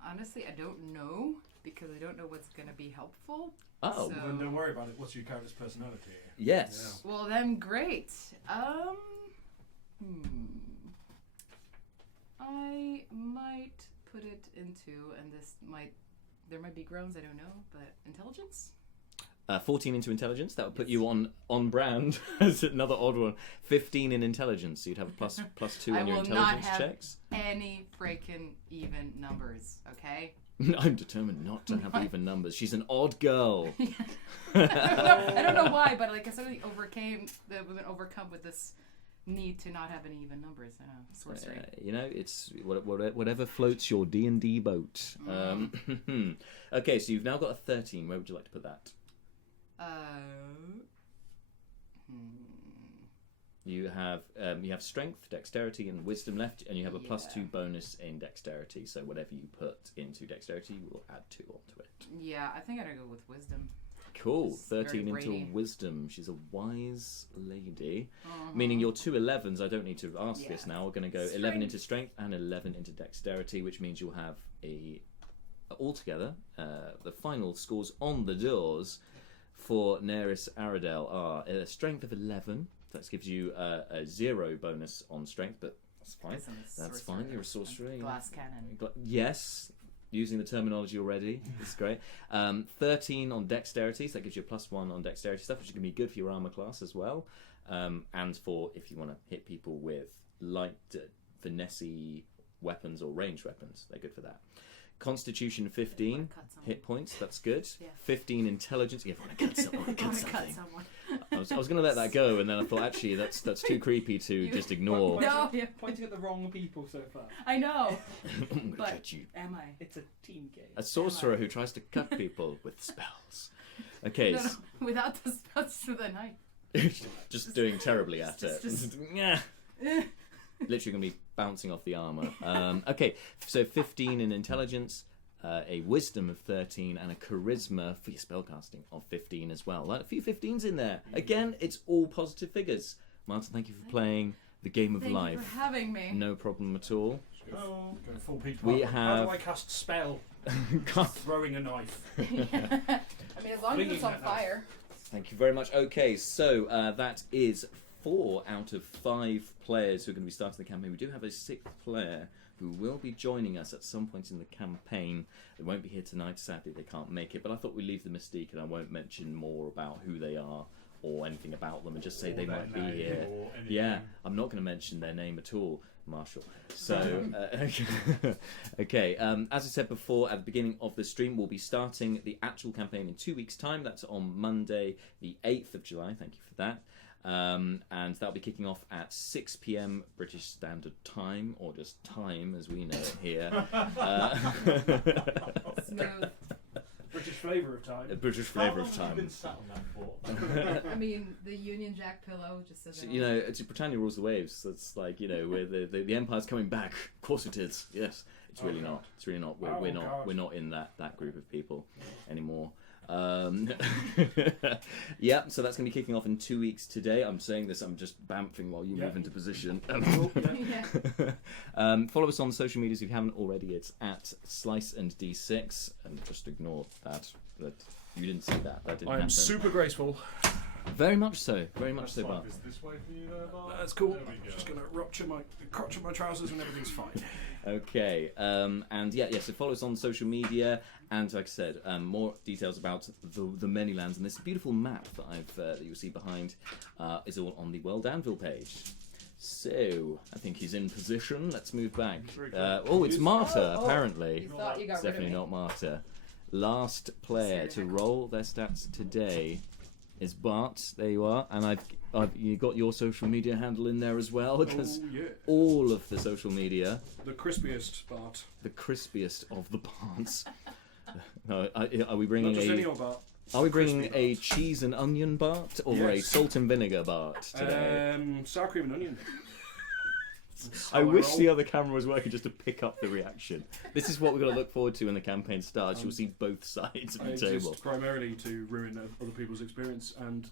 Honestly, I don't know because I don't know what's going to be helpful. Oh. So- Then don't worry about it. What's your character's personality? Yes. Well, then great. I might put it into, and there might be groans, I don't know, but intelligence? 14 into Intelligence. That would put you on brand. That's another odd one. 15 in Intelligence. So you'd have a +2 I on your will not Intelligence have checks. any freaking even numbers, okay? I'm determined not to have even numbers. She's an odd girl. I don't know why, but like I suddenly overcome with this need to not have any even numbers in a sorcery. It's whatever floats your D&D boat. Okay, so you've now got a 13. Where would you like to put that? You have strength, dexterity, and wisdom left, and you have a +2 bonus in dexterity. So whatever you put into dexterity, you will add 2 onto it. Yeah, I think I gotta go with wisdom. Cool. It's very 13 into brainy. wisdom. She's a wise lady. Meaning your 2 11s, I don't need to ask this now, are going to go 11 Strength. into strength and 11 into dexterity, which means you'll have altogether, the final scores on the doors for Naeris Arradel are a strength of 11. That gives you a 0 bonus on strength, but that's fine. Listen, That's sorcerer. fine. You're a sorcerer. Glass cannon. Yes, using the terminology already. It's great. 13 on dexterity, so that gives you a +1 on dexterity stuff, which is going to be good for your armor class as well. And for if you want to hit people with light, finessey weapons or ranged weapons, they're good for that. Constitution 15 hit points, that's good. Yeah. 15 intelligence. You want to cut someone, cut something. someone. I was going to let that go, and then I thought actually that's too creepy to just ignore. No, yeah. Pointing at the wrong people so far. I know. I'm going to But- cut you. Am I? It's a team game. A sorcerer who tries to cut people with spells. Okay, No, without the spells to the knife. just doing terribly at it. just- Yeah. Literally going to be bouncing off the armor. Okay, so 15 in intelligence, a wisdom of 13, and a charisma for your spellcasting of 15 as well. Like, a few 15s in there. Again, it's all positive figures. Martin, thank you for playing the game of Thank life. you for having me. No problem at all. Go full people. We How have- do I cast spell? Throwing a knife. I mean, as long as Flinging it's on that knife. fire. Thank you very much. Okay, so that is 4 out of 5 players who are going to be starting the campaign. We do have a 6th player who will be joining us at some point in the campaign. They won't be here tonight, sadly they can't make it, but I thought we'd leave the mystique and I won't mention more about who they are or anything about them and just say Or they their might be name here. or anything. Yeah, I'm not going to mention their name at all, Marshall. So, okay, as I said before, at the beginning of the stream, we'll be starting the actual campaign in 2 weeks' time. That's on Monday, the 8th of July. Thank you for that. And that'll be kicking off at 6 p.m. British Standard Time, or just time as we know it here. Smooth. British flavour of time. A British How flavour long of have you time. been sat on that for? I mean, the Union Jack pillow just says it. You know, it's Britannia rules the waves. So it's like, you know, where the Empire's coming back. Of course it is. Yes, it's really Oh, not. It's really not. Oh, We're God. not in that group of people anymore. Yeah, so that's going to be kicking off in 2 weeks today. I'm saying this, I'm just bamfing while you move into position. Follow us on social medias if you haven't already. It's at slice&d6, and just ignore that you didn't see that. That didn't I am happen. super graceful. Very much so, Bart. Is this way for you there, Bart? That's cool. There we I'm go. just going to rupture my crotch of my trousers and everything's fine. Okay, and so follow us on social media, and like I said, more details about the Manylands and this beautiful map that you'll see behind is all on the World Anvil page. So I think he's in position. Let's move back. It's Marta apparently. You thought you got It's definitely rid of not Marta. Last player to roll their stats today is Bart. There you are, and you got your social media handle in there as well, because all of the social media, The crispiest Bart. the crispiest of the Barts. No, are we bringing Not just any old Bart. Are we bringing crispy a Bart. cheese and onion Bart or a Yes. salt and vinegar Bart today? Sour cream and onion. I wish the other camera was working just to pick up the reaction. This is what we're going to look forward to when the campaign starts. You'll see both sides of I the table. exist primarily to ruin other people's experience and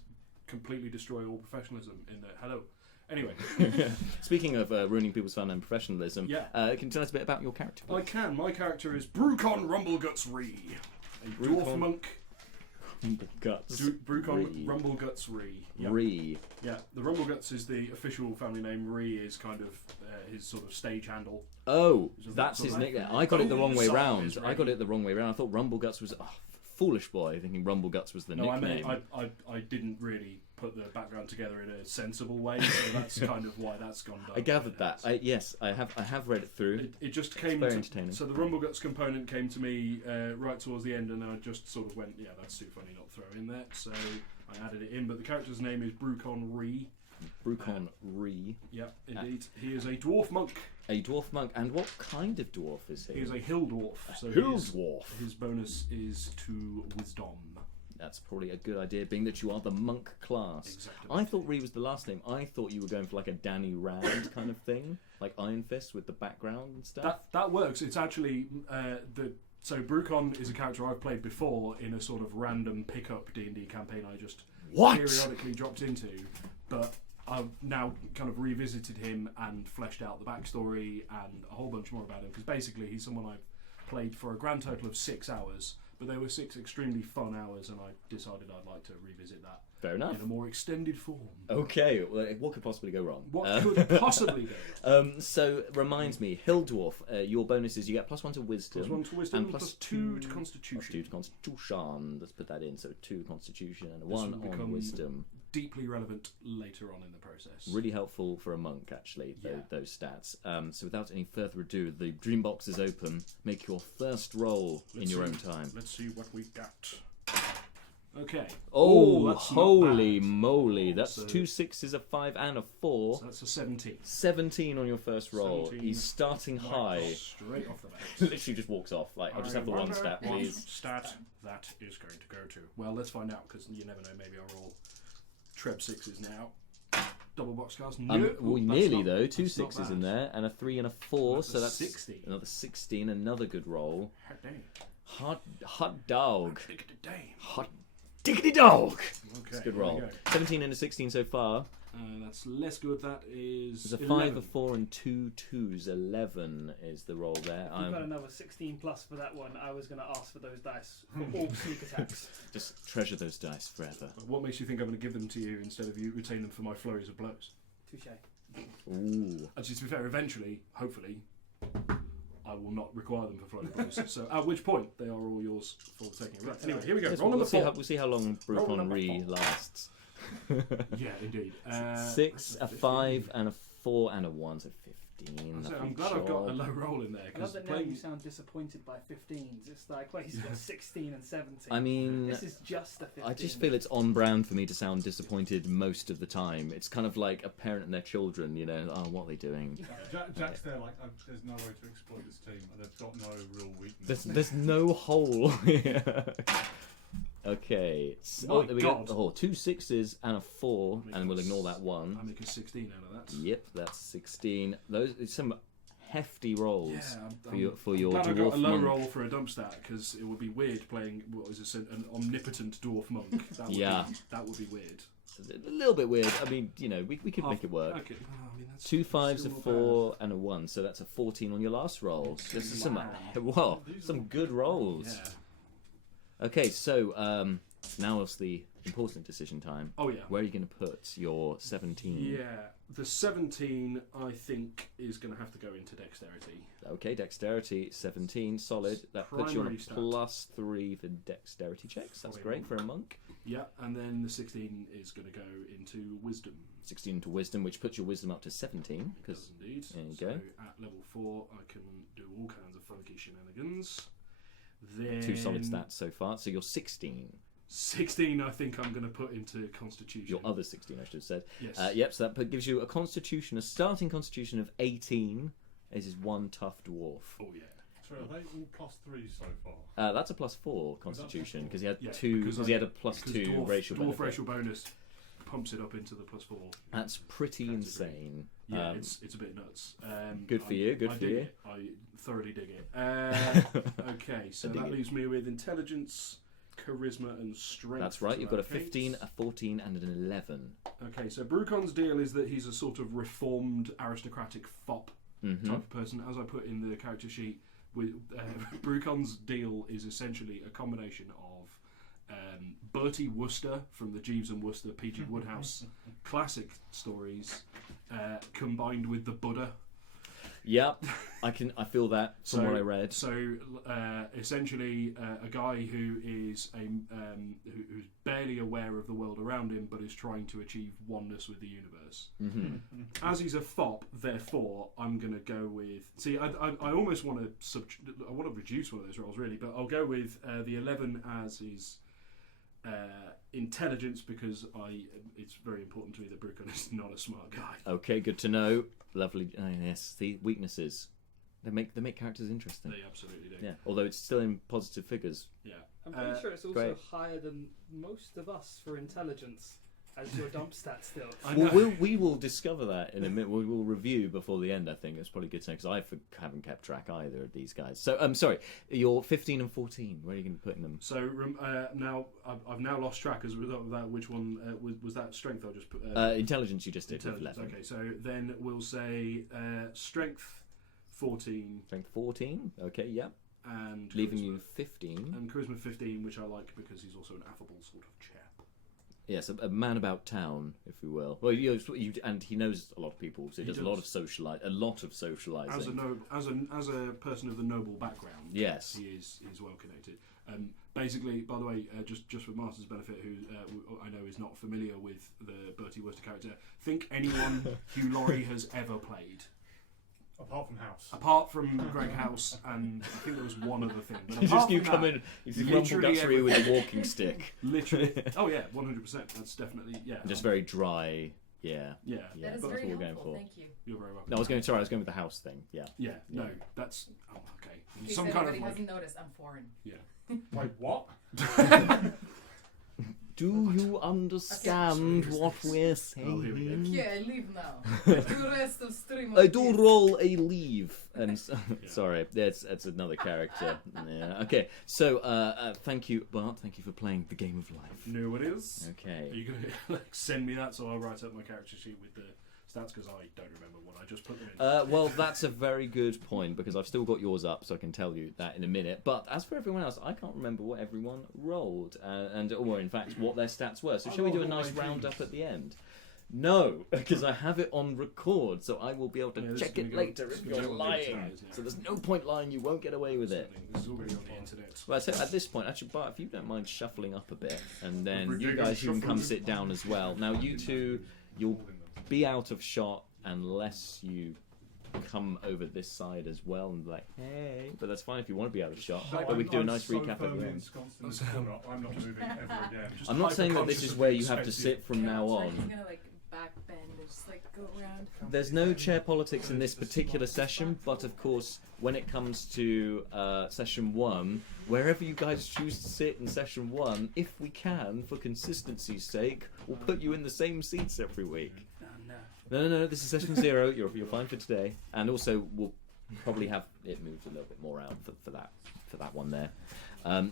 completely destroy all professionalism in there. Hello. Anyway, Speaking of ruining people's fun and professionalism, Yeah. Can you tell us a bit about your character? I can. My character is Brukon Rumbleguts Ree, a Brukon dwarf monk. Guts. Brukon Ree. Rumbleguts Ree. Yep. Ree. Yeah, the Rumbleguts is the official family name. Ree is kind of his sort of stage handle. Oh, Is that that's sort his of- nickname. I got it the wrong way Sorry, round. it's I got it the wrong way round. I thought Rumbleguts was foolish boy, thinking Rumbleguts was the No, I nickname. mean, I didn't really put the background together in a sensible way, so that's kind of why that's gone down. I gathered that. Yes, I have read it through. It just came very to, entertaining. so the Rumbleguts component came to me right towards the end, and I just sort of went, yeah, that's too funny not to throw in there, so I added it in. But the character's name is Brukon Ree. Brukon Ree. Yeah, indeed. He is a dwarf monk. A dwarf monk. And what kind of dwarf is he? He is a hill dwarf. So Hill his, dwarf. his bonus is to wisdom. That's probably a good idea, being that you are the monk class. Exactly. I thought Ree was the last name. I thought you were going for like a Danny Rand kind of thing, like Iron Fist with the background and stuff. That works. It's actually so Brukon is a character I've played before in a sort of random pickup D&D campaign I just periodically dropped into, but I've now kind of revisited him and fleshed out the backstory and a whole bunch more about him, because basically he's someone I've played for a grand total of 6 hours, but there were 6 extremely fun hours, and I decided I'd like to revisit that Fair enough. in a more extended form. Okay, well, what could possibly go wrong? What could possibly go wrong? So, reminds me, Hill Dwarf, your bonus is you get +1 to wisdom. +1 to wisdom, and plus 2 to constitution. +2 to constitution. Let's put that in. So 2 constitution and a This 1 will on become wisdom. Deeply relevant later on in the process. Really helpful for a monk, actually, Yeah. those stats. So without any further ado, the dream box is open. Make your first roll in your own time. Let's see what we got. Okay. Oh, that's not holy bad. moly. That's So- 2 6s, a 5 and a 4. So that's a 17. 17 on your first roll. 17. He's starting high. Straight off the bat. Literally just walks off. Like, I'll just have the one stat, What please. stat that is going to go to? Well, let's find out, because you never know. Maybe I'll roll Treb 6s now. Double boxcars. No, Well, that's nearly not- though. 2 that's not 6s in bad. there, and a 3 and a 4. That's So a that's 16. another 16. Another good roll. Hot dang. Hot dog. Dang. Hot diggity dog. Okay. That's a good there we roll. go. 17 and a 16 so far. That's less good. That is. There's a 11. 5, a 4, and 2 2s. 11 is the roll there. You've got another 16 plus for that one. I was going to ask for those dice for all sneak attacks. Just treasure those dice forever. What makes you think I'm going to give them to you instead of you retain them for my flurries of blows? Touche. Ooh. Actually, to be fair, eventually, hopefully, I will not require them for flurry blows. So, at which point, they are all yours for the taking. Right. Anyway, here we go. Yes, Roll we'll, number see 4. we'll see how long Roll Brukon number Ree 4. lasts. Yeah, indeed. 6, a 5, and a 4, and a 1, so 15. So I'm Nothing glad I've got a short. low roll in there. I love Because that now you sound disappointed by 15s. It's like, well, he's got 16 and 17. I mean, this is just a 15. I just feel it's on brand for me to sound disappointed most of the time. It's kind of like a parent and their children, you know, oh, what are they doing? Jack's there like, there's no way to exploit this team. They've got no real weakness. There's no hole here. Okay. My There we God. go. Oh, 2 6s and a 4, and we'll ignore that I 1. make a 16 out of that. Yep, that's 16. Those some hefty rolls Yeah, for your glad I dwarf got a low monk. roll for a dump stat because it would be weird playing what is an omnipotent dwarf monk. That would that would be weird. A little bit weird. I mean, you know, we could make it work. Okay. Oh, I mean, that's 2 5s, a still not 4, and a 1. So that's a 14 on your last roll. This is Wow. some good rolls. Yeah. Okay, so now it's the important decision time. Oh yeah. Where are you going to put your 17? Yeah. The 17, I think, is going to have to go into dexterity. Okay, dexterity 17, solid. That puts you on a Primary stat. +3 for dexterity checks. That's Probably great for a monk. Yeah, and then the 16 is going to go into wisdom. 16 to wisdom, which puts your wisdom up to 17. Does Because indeed. there you So go. at level 4, I can do all kinds of funky shenanigans. Then 2 solid stats so far. So you're 16. 16, I think I'm going to put into Constitution. Your other 16, I should have said. Yes. Yep, so that gives you a starting constitution of 18. This is one tough dwarf. Oh yeah. So are they all +3 so far? That's a +4 constitution because he had Yeah, two. because Because he had a because +2 dwarf, racial dwarf benefit. racial bonus pumps it up into the +4. That's pretty category. insane. Yeah, it's a bit nuts. Good for you, good I for dig you. It. I thoroughly dig it. Okay, so I dig that it. leaves me with intelligence, charisma, and strength. That's right. to You've got a allocate. 15, a 14, and an 11. Okay, so Brukon's deal is that he's a sort of reformed aristocratic fop Mm-hmm. type of person. As I put in the character sheet, with Brukon's deal is essentially a combination of Bertie Wooster from the Jeeves and Wooster P.G. Woodhouse classic stories, combined with the Buddha. Yep, I feel that from what I read. So essentially, a guy who is who's barely aware of the world around him, but is trying to achieve oneness with the universe. Mm-hmm. As he's a fop, therefore, I'm going to go with. See, I almost want to I want to reduce one of those rolls really, but I'll go with the 11 as his intelligence because it's very important to me that Brukon is not a smart guy. Okay, good to know. Lovely. Yes, the weaknesses. They make characters interesting. They absolutely do. Yeah, although it's still in positive figures. Yeah. I'm pretty sure it's also great. higher than most of us for intelligence as your dump stat still. I Well, know. we will discover that in a minute. We will review before the end. I think it's probably good to know because I haven't kept track either of these guys. So I'm sorry. You're 15 and 14. Where are you going to put them? So now I've now lost track as a result of that. Which one was that strength? I just put Intelligence you just did with intelligence. 11. Okay, so then we'll say strength 14 Strength 14. Okay, yep. and Leaving charisma, you 15. and charisma 15, which I like because he's also an affable sort of chap. Yes, a man about town, if you will. Well, and he knows a lot of people, so he does a lot of socializing. As a person of the noble background, Yes. he's well connected. Basically, by the way, just for Master's benefit, who I know is not familiar with the Bertie Wooster character, think anyone Hugh Laurie has ever played. Apart from House. Apart from Greg House, and I think there was one other thing. But He's apart just you from come that, in, he's literally Rumbleguts through with a walking stick. Literally. Oh yeah, 100%. That's definitely Just very dry. Yeah. Yeah. Yeah, That is that's very what we're going helpful. for. Thank you. You're very welcome. No, I was going with the house thing. Yeah. Yeah. No, Yeah. that's okay. In case Some kind of anybody like. hasn't noticed, I'm foreign. Wait, what? Do you understand Okay. what we're Oh, here we go. saying? Yeah, I leave now. The rest of stream. I do roll a leave. And Yeah. sorry, that's another character. Yeah. Okay. So thank you, Bart. Thank you for playing the game of life. Know what it is? Are Okay. you going to like send me that so I'll write up my character sheet with the stats because I don't remember what I just put them in. Well, that's a very good point because I've still got yours up, so I can tell you that in a minute. But as for everyone else, I can't remember what everyone rolled, or in fact, what their stats were. So I shall we do a rolled all nice my roundup Ds. at the end? No, because I have it on record, so I will be able to Yeah, this check is gonna it go- later this if is gonna you're go on the lying. internet, yeah. So there's no point lying. You won't get away with it. This is already on the internet. Well, so at this point, actually, Bart, if you don't mind shuffling up a bit, and then We're you doing guys, you can come shuffling. sit down as well. Now, you two, you'll be out of shot unless you come over this side as well and be like, hey. But that's fine if you want to be out of shot. No, But we can do a I'm nice so recap at the firmly end. ensconced in this corner, I'm not moving ever again. I'm not saying that this is where you have to sit from now He's on. gonna like back bend and just like go around. There's no chair politics in this particular session, but of course, when it comes to session 1, wherever you guys choose to sit in session 1, if we can, for consistency's sake, we'll put you in the same seats every week. Oh, no. No, this is session 0. You're fine for today. And also, we'll Probably have it moved a little bit more out for that one there.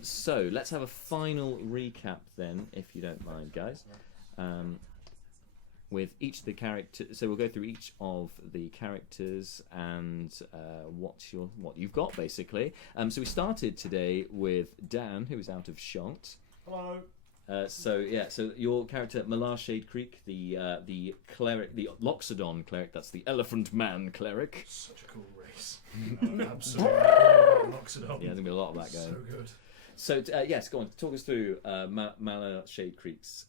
So let's have a final recap then, if you don't mind, guys. With each of the characters, so we'll go through each of the characters and what you've got basically. So we started today with Dan, who is out of shot. Hello. So your character Malar Shadecreek, the cleric, the Loxodon Cleric. That's the Elephant Man Cleric. Such a cool race. Absolutely. Loxodon. Yeah, there's gonna be a lot of that going. So good. So yes, go on. Talk us through Malar Shadecreek's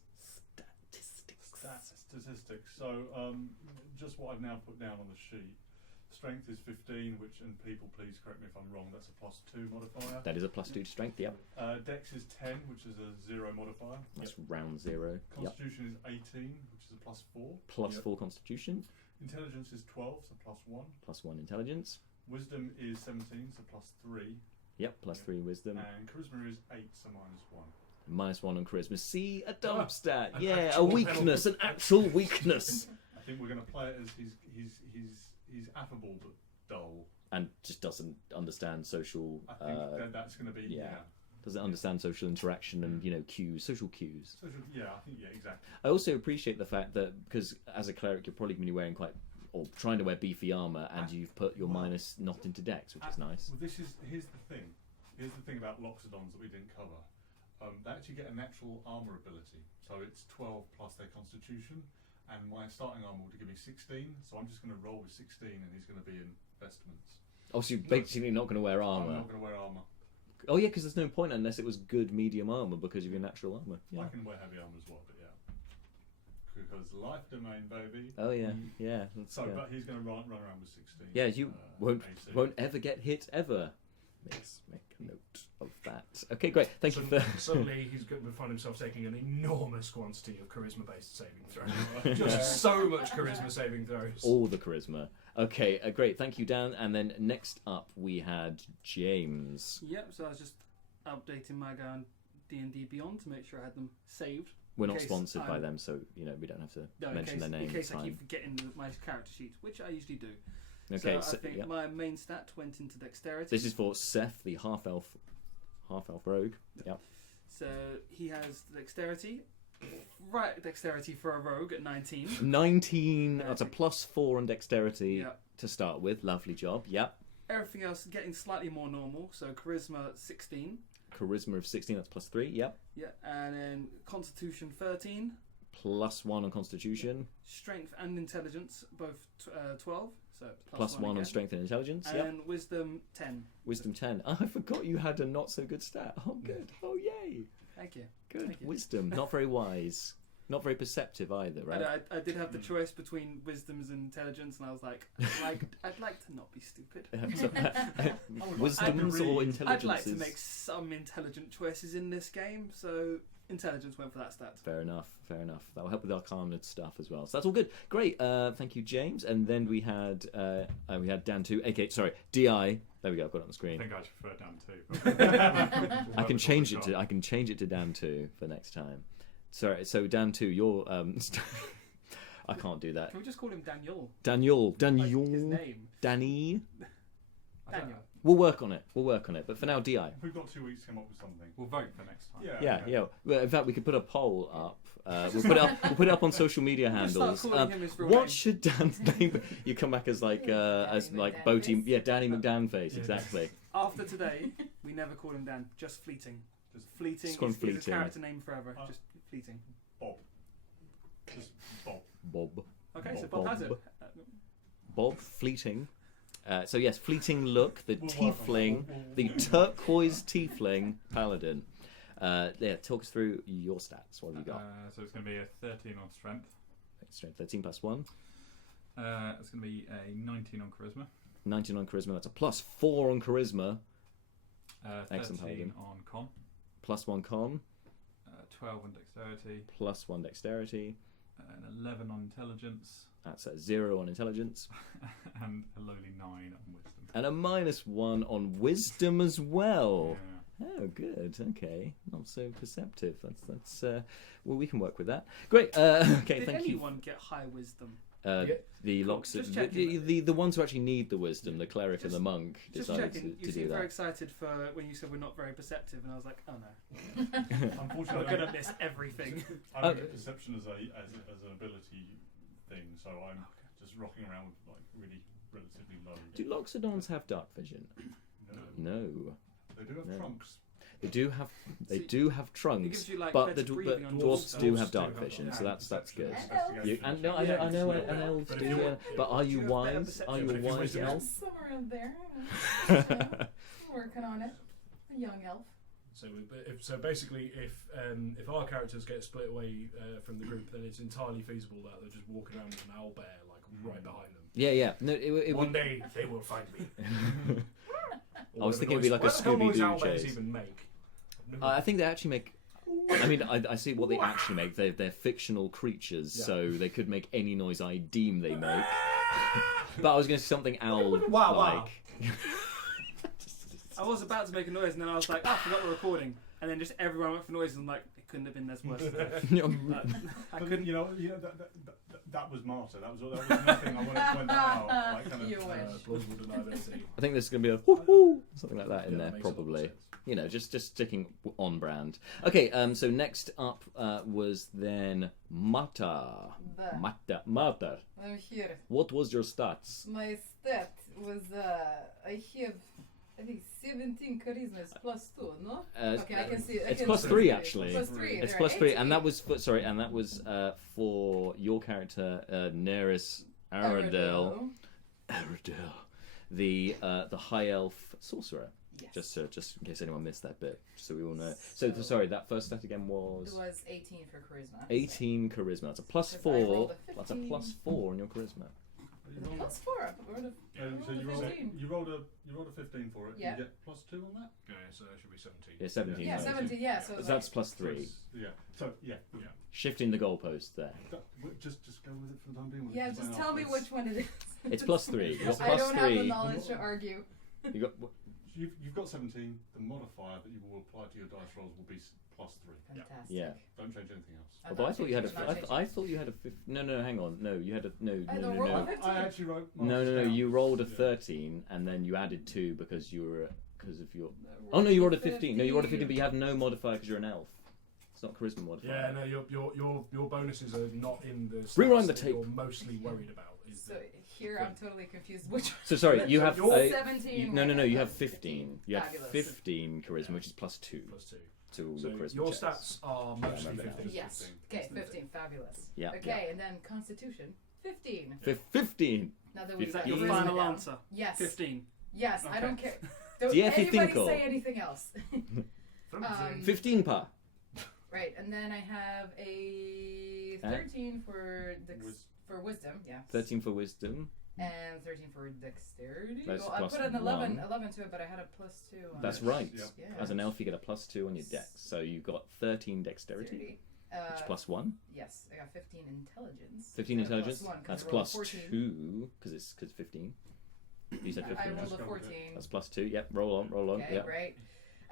Statistics. So just what I've now put down on the sheet. Strength is 15, which, and people please correct me if I'm wrong, that's a +2 modifier. That is a +2 to strength. Yep. Dex is 10, which is a 0 modifier. That's round 0. Constitution is 18, which is a +4. +4 Constitution. Intelligence is 12, so +1. +1 Intelligence. Wisdom is 17, so +3. Yep, +3 Wisdom. And Charisma is 8, so -1. -1 on Charisma. See, a dump stat. An Yeah, a actual weakness, an actual weakness. I think we're going to play it as he's affable but dull. And just doesn't understand social. I think that's going to be Doesn't understand social interaction and cues, social cues. I think exactly. I also appreciate the fact that because as a cleric you're probably going to be wearing trying to wear beefy armor, and you've put your minus not into Dex, which is nice. Well, here's the thing. Here's the thing about Loxodons that we didn't cover. They actually get a natural armor ability, so it's 12 plus their Constitution. And my starting armor would give me 16, so I'm just going to roll with 16, and he's going to be in vestments. Oh, so you're basically not going to wear armor. I'm not going to wear armor. Oh yeah, because there's no point unless it was good medium armor because of your natural armor. Yeah. I can wear heavy armor as well, but because life domain, baby. Oh yeah. But he's going to run around with 16. Yeah, you won't AC. ever get hit ever. Let's make a note of that. Okay, great. Thank you for. Suddenly, he's going to find himself taking an enormous quantity of charisma-based saving throws. Just so much charisma saving throws. All the charisma. Okay, great. Thank you, Dan. And then next up, we had James. Yep. So I was just updating my guy on D&D Beyond to make sure I had them saved. We're not sponsored by them, so we don't have to mention their name. In case I keep forgetting my character sheet, which I usually do. Okay, so I think my main stat went into dexterity. This is for Seth, the half elf rogue. Yep. So he has dexterity. Right, dexterity for a rogue at 19. 19. That's a +4 on dexterity Yep. to start with. Lovely job. Yep. Everything else getting slightly more normal. So charisma 16. Charisma of 16. That's +3. Yep. Yeah, and then Constitution 13. +1 on Constitution. Strength and Intelligence both 12. So +1 on Strength and Intelligence. And Yep. Wisdom 10. Wisdom 10. Oh, I forgot you had a not so good stat. Oh, good. Oh, yay. Thank you. Good. Thank you. Wisdom. Not very wise. Not very perceptive either, right? I did have the choice between Wisdoms and Intelligence, and I was like, I'd like to not be stupid. Wisdoms or intelligences? I'd like to make some intelligent choices in this game, so Intelligence went for that stat. Fair enough. Fair enough. That will help with Arcana stuff as well. So that's all good. Great. Thank you, James. And then we had Dan 2. Okay, sorry, DI. There we go. I've got it on the screen. I think I prefer Dan 2. I can change it to Dan 2 for next time. Sorry. So Dan 2, you're I can't do that. Can we just call him Daniel? Daniel. Like his name. Danny. Daniel. We'll work on it. But for now, DI. We've got 2 weeks to come up with something. We'll vote for next time. Yeah. Well, in fact, we could put a poll up. We'll put it up on social media handles. Start calling him his real What name. should Dan's name be? You come back as Boaty. Yeah, Danny McDan face. Exactly. After today, we never call him Dan, just Fleeting. Just Fleeting Just call him is a Fleeting. character name forever. Just Fleeting. Bob. Just Bob. Bob. Okay, so Bob has it. Bob Fleeting. So yes, Fleeting Look, the tiefling, the turquoise tiefling paladin. Talk us through your stats. What have you got? So it's going to be a 13 on strength. Strength 13 +1. It's going to be a 19 on charisma. 19 on charisma. That's a +4 on charisma. 13 Excellent paladin. on con. +1 con. 12 on dexterity. +1 dexterity. An 11 on intelligence. That's a 0 on intelligence. And a lowly 9 on wisdom. And a -1 on wisdom as well. Yeah. Oh, good. Okay, not so perceptive. That's well, we can work with that. Great. Okay, Did thank you. anyone get high wisdom? The Just Loxodon, checking. the ones who actually need the wisdom, the cleric and the monk, Just decided checking. to You do seem very that. excited for when you said we're not very perceptive, and I was like, oh no, Unfortunately, we're gonna miss everything. I don't get perception as an ability thing, so I'm just rocking around with like really relatively low. Do Loxodons have dark vision? No. No. They do have No. trunks. They do have It trunks, gives you like but better but breathing on dwarves your do stuff. have dark do have vision, dark so that's good. Investigation And And check. no, I know, and elves But do. if you- Yeah. But are you Do you have better wise? perception? Are you But a if you wise wisdom- elf? Somewhere in there. Working on it. A young elf. So basically, if our characters get split away from the group, then it's entirely feasible that they're just walking around with an owl bear like right behind them. Yeah. No, it One would. day they will find me. I was thinking it'd be like a what the hell noise Scooby-Doo owl bears chase. even make? I think they actually make. I mean, I see what they actually make. They're fictional creatures, Yeah. so they could make any noise I deem they make. But I was going to say something owl-like. Wow. I was about to make a noise, and then I was like, oh, I forgot we're recording. And then just everyone went for noises, and like, it couldn't have been this worse. I But, couldn't. you know that was Marta. That was nothing. I wanted to point that out. Like, kind of, You wish. Plausible deniability. I think there's going to be a whoo-hoo, something like that in Yeah, there, makes a lot of probably. sense. You know, just sticking on brand. Okay, so next up was then Mata. Mata. I'm here. What was your stats? My stat was I have I think 17 charisma is +2, no? Okay, I can see. It's can plus see 3 it. actually. +3. It's there, plus 3, 18. and that was for your character Naeris Arradel. Arradel, the High Elf Sorcerer. Yes. Just in case anyone missed that bit, so we all know. So sorry, that first stat again It was was 18 for charisma. 18 charisma. That's a plus Because I 4. rolled a That's a 15. plus 4 on your charisma. With a +4. So you rolled a 15 for it. Yeah. You get +2 on that. Okay, so that should be 17. Yeah, 17. Yeah, right? 17. Yeah, so So that's plus 3. Yeah. So yeah. Shifting the goalpost there. Just go with it for the time being. yeah, just tell me which one it is. It's plus 3. You got I plus don't have the 3. knowledge to argue. You got You've got 17. The modifier that you will apply to your dice rolls will be +3. Fantastic. yeah. Don't change anything else. I'm Although not I thought you had changing, a. I'm not I thought you had a. No, hang on. No, you had a. No. I don't roll a 15. I actually wrote. No. down. You rolled a Yeah. 13, and then you added 2 because you were because of your. Oh no, you rolled a 15. No, you rolled a 15, but you have no modifier because you're an elf. It's not charisma modifier. Yeah, no, your bonuses are not in the stats Rewind the that tape. You're mostly worried about. Is So that here I'm totally confused. Which So sorry, you have. You're 17. No. You have 15. You have Fabulous. 15 charisma, which is plus 2 +2. to all So your charisma your checks. stats are mostly remember now. 15. Yes. Okay, 15. Fabulous. Yeah. Okay, and then Constitution. 15. 15. Now that we've Is got that your charisma final down. answer? Yes. 15. Yes, I Okay. don't care. Don't Diez y anybody cinco. say anything else. 15 pa. Right, and then I have a 13 for wisdom, yeah. 13 for wisdom. And 13 for dexterity. That's Well, I plus put an 11 1. to it, but I had a +2 on That's it. right. Yeah. Yeah. As an elf, you get a plus 2 on your dex. So you got 13 dexterity, which plus 1. Yes, I got 15 intelligence. 15 I got intelligence. +1 'cause That's I rolled plus 14. 2 because it's 15. You said I 15. rolled a Just go with 14. That's plus 2. Yep. Roll on. Okay, Yep. right.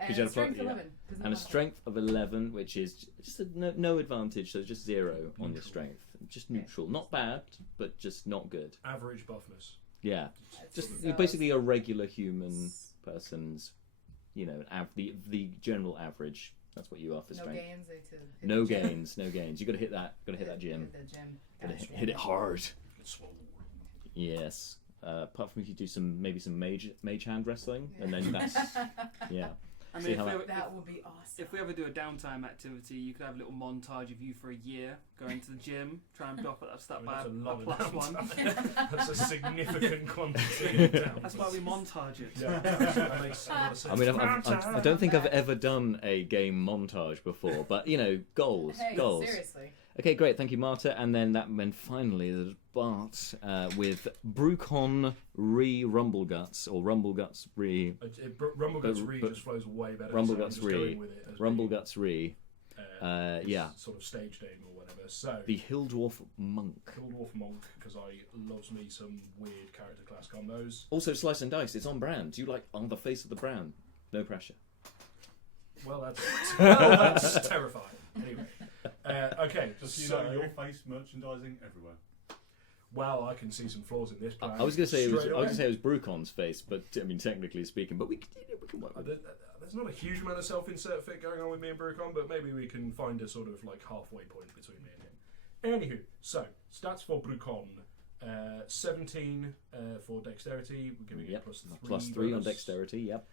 you And had a strength yeah. 11. 'cause And a no strength of 11, which is just no advantage, so just 0 on your strength. Just neutral. Not bad, but just not good. Average buffness. Yeah. modifier. Just So you're basically a regular human person's, the general average. That's what you are for no strength. gains. To hit No the gym. gains, no gains. You got to hit that. Got to hit that gym. Hit the gym. Got to Gotcha. hit it hard. Get swole. Yes. Apart from if you do maybe some mage hand wrestling, and then that's yeah. I See mean, how That would be awesome. if we ever do a downtime activity, you could have a little montage of you for a year going to the gym, try and build up that by That's a a lot of +1. That's a significant quantity. That's why we montage it. Yeah, that makes a lot of sense. I mean, I don't think I've ever done a game montage before, but goals, Hey, goals. seriously. Okay, great, thank you, Marta. And then finally the Bart with Brukon Rumbleguts or Rumbleguts Rumbleguts Re just flows way better. Rumbleguts so I'm just Re. going with it as Rumbleguts Re. being, Yeah. Sort of stage name or whatever. So The Hill Dwarf Monk. Hill Dwarf Monk, because I loves me some weird character class combos. Also, Slice and Dice. It's on brand. Do you like on the face of the brand? No pressure. Well, that's terrifying. Anyway, okay. Just So your face merchandising everywhere. well, I can see some flaws in this plan. I was going to say straight away. it was Brukon's face, but I mean, technically speaking, but we can work with it. There's not a huge amount of self-insert fit going on with me and Brukon, but maybe we can find a sort of like halfway point between me and him. Anywho, so stats for Brukon. 17 for dexterity, we're giving it plus 3 on bonus. dexterity, yep.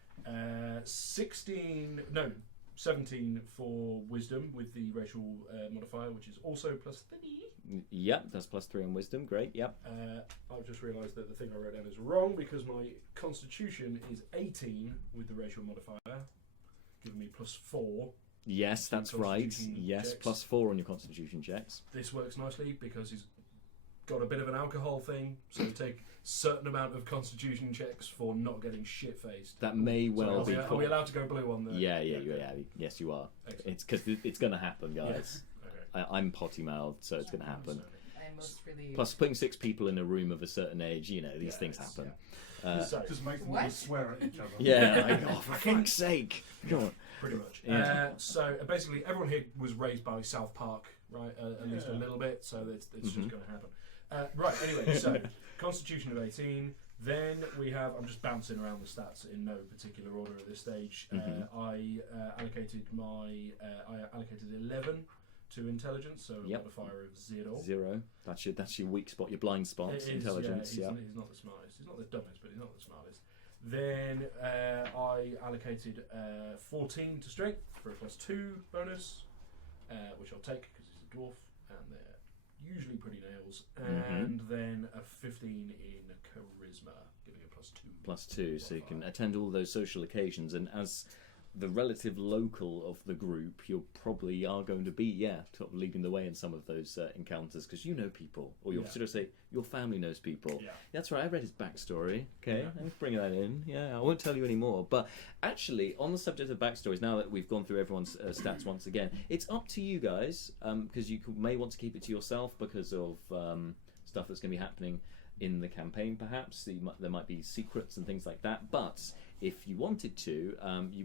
17 for wisdom with the racial modifier, which is also plus 3. Yep, that's plus 3 on wisdom, great, yep. I've just realised that the thing I wrote down is wrong because my constitution is 18 with the racial modifier, giving me plus 4. Yes, that's right. Yes, checks. plus 4 on your constitution checks. This works nicely because he's got a bit of an alcohol thing, so take a certain amount of constitution checks for not getting shit-faced. That may well be. Are we allowed to go blue on the... Yeah, yes, you are. Excellent. It's because it's going to happen, guys. Yes. Okay. I'm potty-mouthed, so it's going to happen. I most really. Plus, putting 6 people in a room of a certain age, you know, these things Yes, happen. So, Just make them What? all swear at each other. Yeah, oh, for fuck's sake. Come on. pretty much. Yeah. So basically, everyone here was raised by South Park, right? At least a little bit, so it's just going to happen. Right, anyway, so Constitution of 18. Then we have, I'm just bouncing around the stats in no particular order at this stage. I allocated 11 to intelligence, so a modifier of 0. 0. That's your weak spot, your blind spots. Intelligence. Yeah, he's not the smartest. He's not the dumbest, but he's not the smartest. Then I allocated 14 to strength for a +2 bonus, which I'll take because he's a dwarf, and they're usually pretty nails. And then a 15 in charisma, giving a +2. +2, so you can attend all those social occasions, and as the relative local of the group, you probably are going to be, sort of leading the way in some of those encounters, because you know people, or your sort of say your family knows people. Yeah. That's right. I read his backstory. Okay, let's bring that in. Yeah, I won't tell you any more. But actually, on the subject of backstories, now that we've gone through everyone's stats once again, it's up to you guys, because you may want to keep it to yourself because of stuff that's going to be happening in the campaign. Perhaps there might be secrets and things like that, but if you wanted to,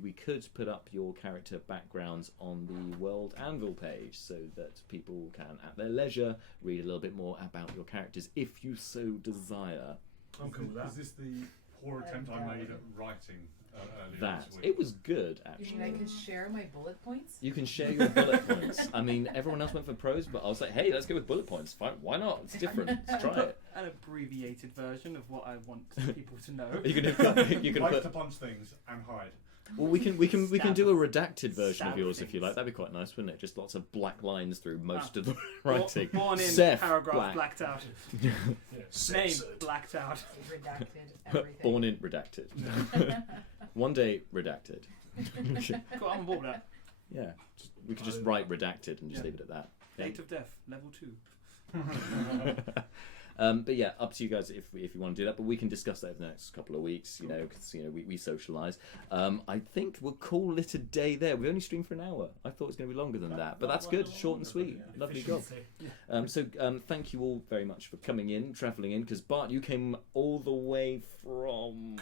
we could put up your character backgrounds on the World Anvil page so that people can, at their leisure, read a little bit more about your characters if you so desire. I'm cool with that. Is this the poor attempt I made at writing earlier That. this week? It was good, You actually. mean I can share my bullet points? You can share your bullet points. I mean, everyone else went for prose, but I was like, hey, let's go with bullet points. Fine, why not? It's different. Let's try it. An abbreviated version of what I want people to know. You can Like put. to punch things and hide. Well, we can Stab. do a redacted version of Stab yours if you things. like. That'd be quite nice, wouldn't it? Just lots of black lines through most of the writing. Born in Seth paragraph Black. blacked out. Yeah. Name Censored. blacked out. Redacted everything. Born in redacted. One day redacted. Cool, I'm on board with that. Yeah, we could just write redacted and just Yeah. leave it at that. Yeah. Date of death, level 2. But yeah, up to you guys if you want to do that. But we can discuss that over the next couple of weeks. You know, because we socialise. I think we'll call it a day there. We only streamed for an hour. I thought it was going to be longer than that, but that's good. Short and sweet. Lovely job. So thank you all very much for coming in, travelling in. Because Bart, you came all the way from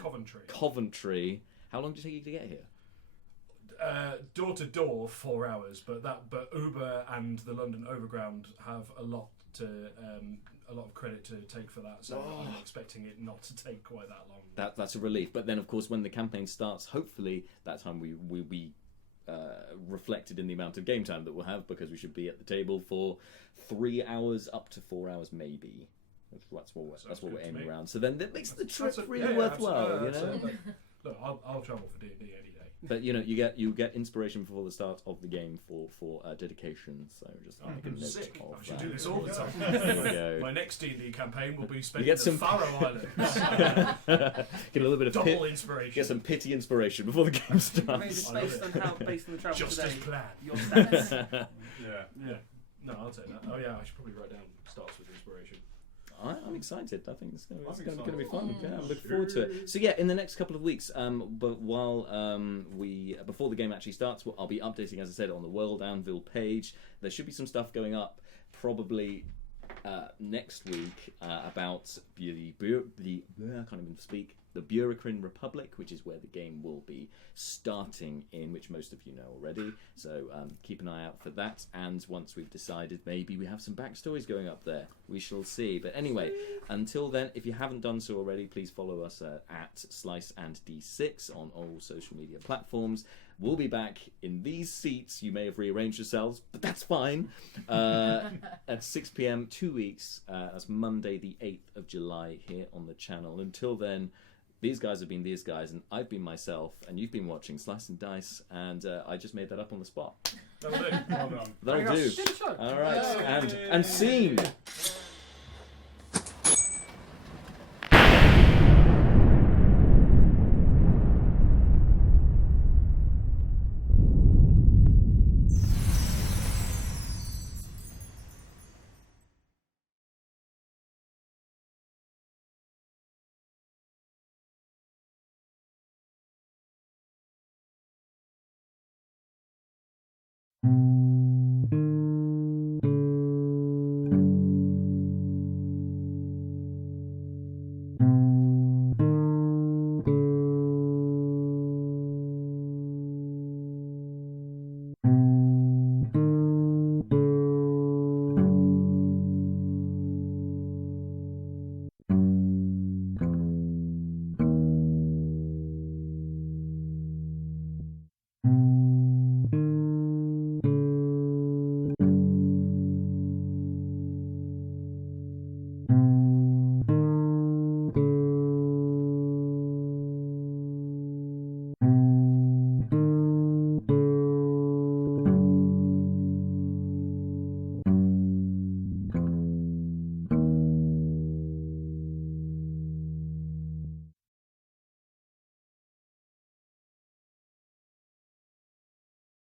Coventry. How long did it take you to get here? Door to door, 4 hours, but Uber and the London Overground have a lot of credit to take for that. So I'm expecting it not to take quite that long. That's a relief. But then, of course, when the campaign starts, hopefully that time will be reflected in the amount of game time that we'll have, because we should be at the table for 3 hours up to 4 hours, maybe. That's what we're aiming around. So then that makes the trip really worthwhile, you know. Look, I'll travel for D&D any day. But you know, you get inspiration before the start of the game for dedication. So just make a note Sick. of I should that. do this all the time. There we go. My next D&D campaign will be spent You get in some- the Faroe Islands. Get a little bit of Double inspiration. get some pity inspiration before the game I mean, starts. just I love based it. on the travel Just today, as planned. your stats. Yeah. Yeah. No, I'll take that. Oh yeah, I should probably write down starts with inspiration. I'm excited. I think it's going I'm to be excited. fun. Yeah, I'm looking forward to it. So yeah, in the next couple of weeks, but while before the game actually starts, I'll be updating, as I said, on the World Anvil page. There should be some stuff going up probably next week about the I can't even speak. the Brukon Republic, which is where the game will be starting in, which most of you know already. So keep an eye out for that. And once we've decided, maybe we have some backstories going up there. We shall see. But anyway, until then, if you haven't done so already, please follow us at slice&d6 on all social media platforms. We'll be back in these seats. You may have rearranged yourselves, but that's fine. At 6 p.m, 2 weeks. That's Monday, the 8th of July, here on the channel. Until then, these guys have been these guys, and I've been myself, and you've been watching Slice and Dice, and I just made that up on the spot. That'll do. Well done. That'll do. Good show. All right, and scene.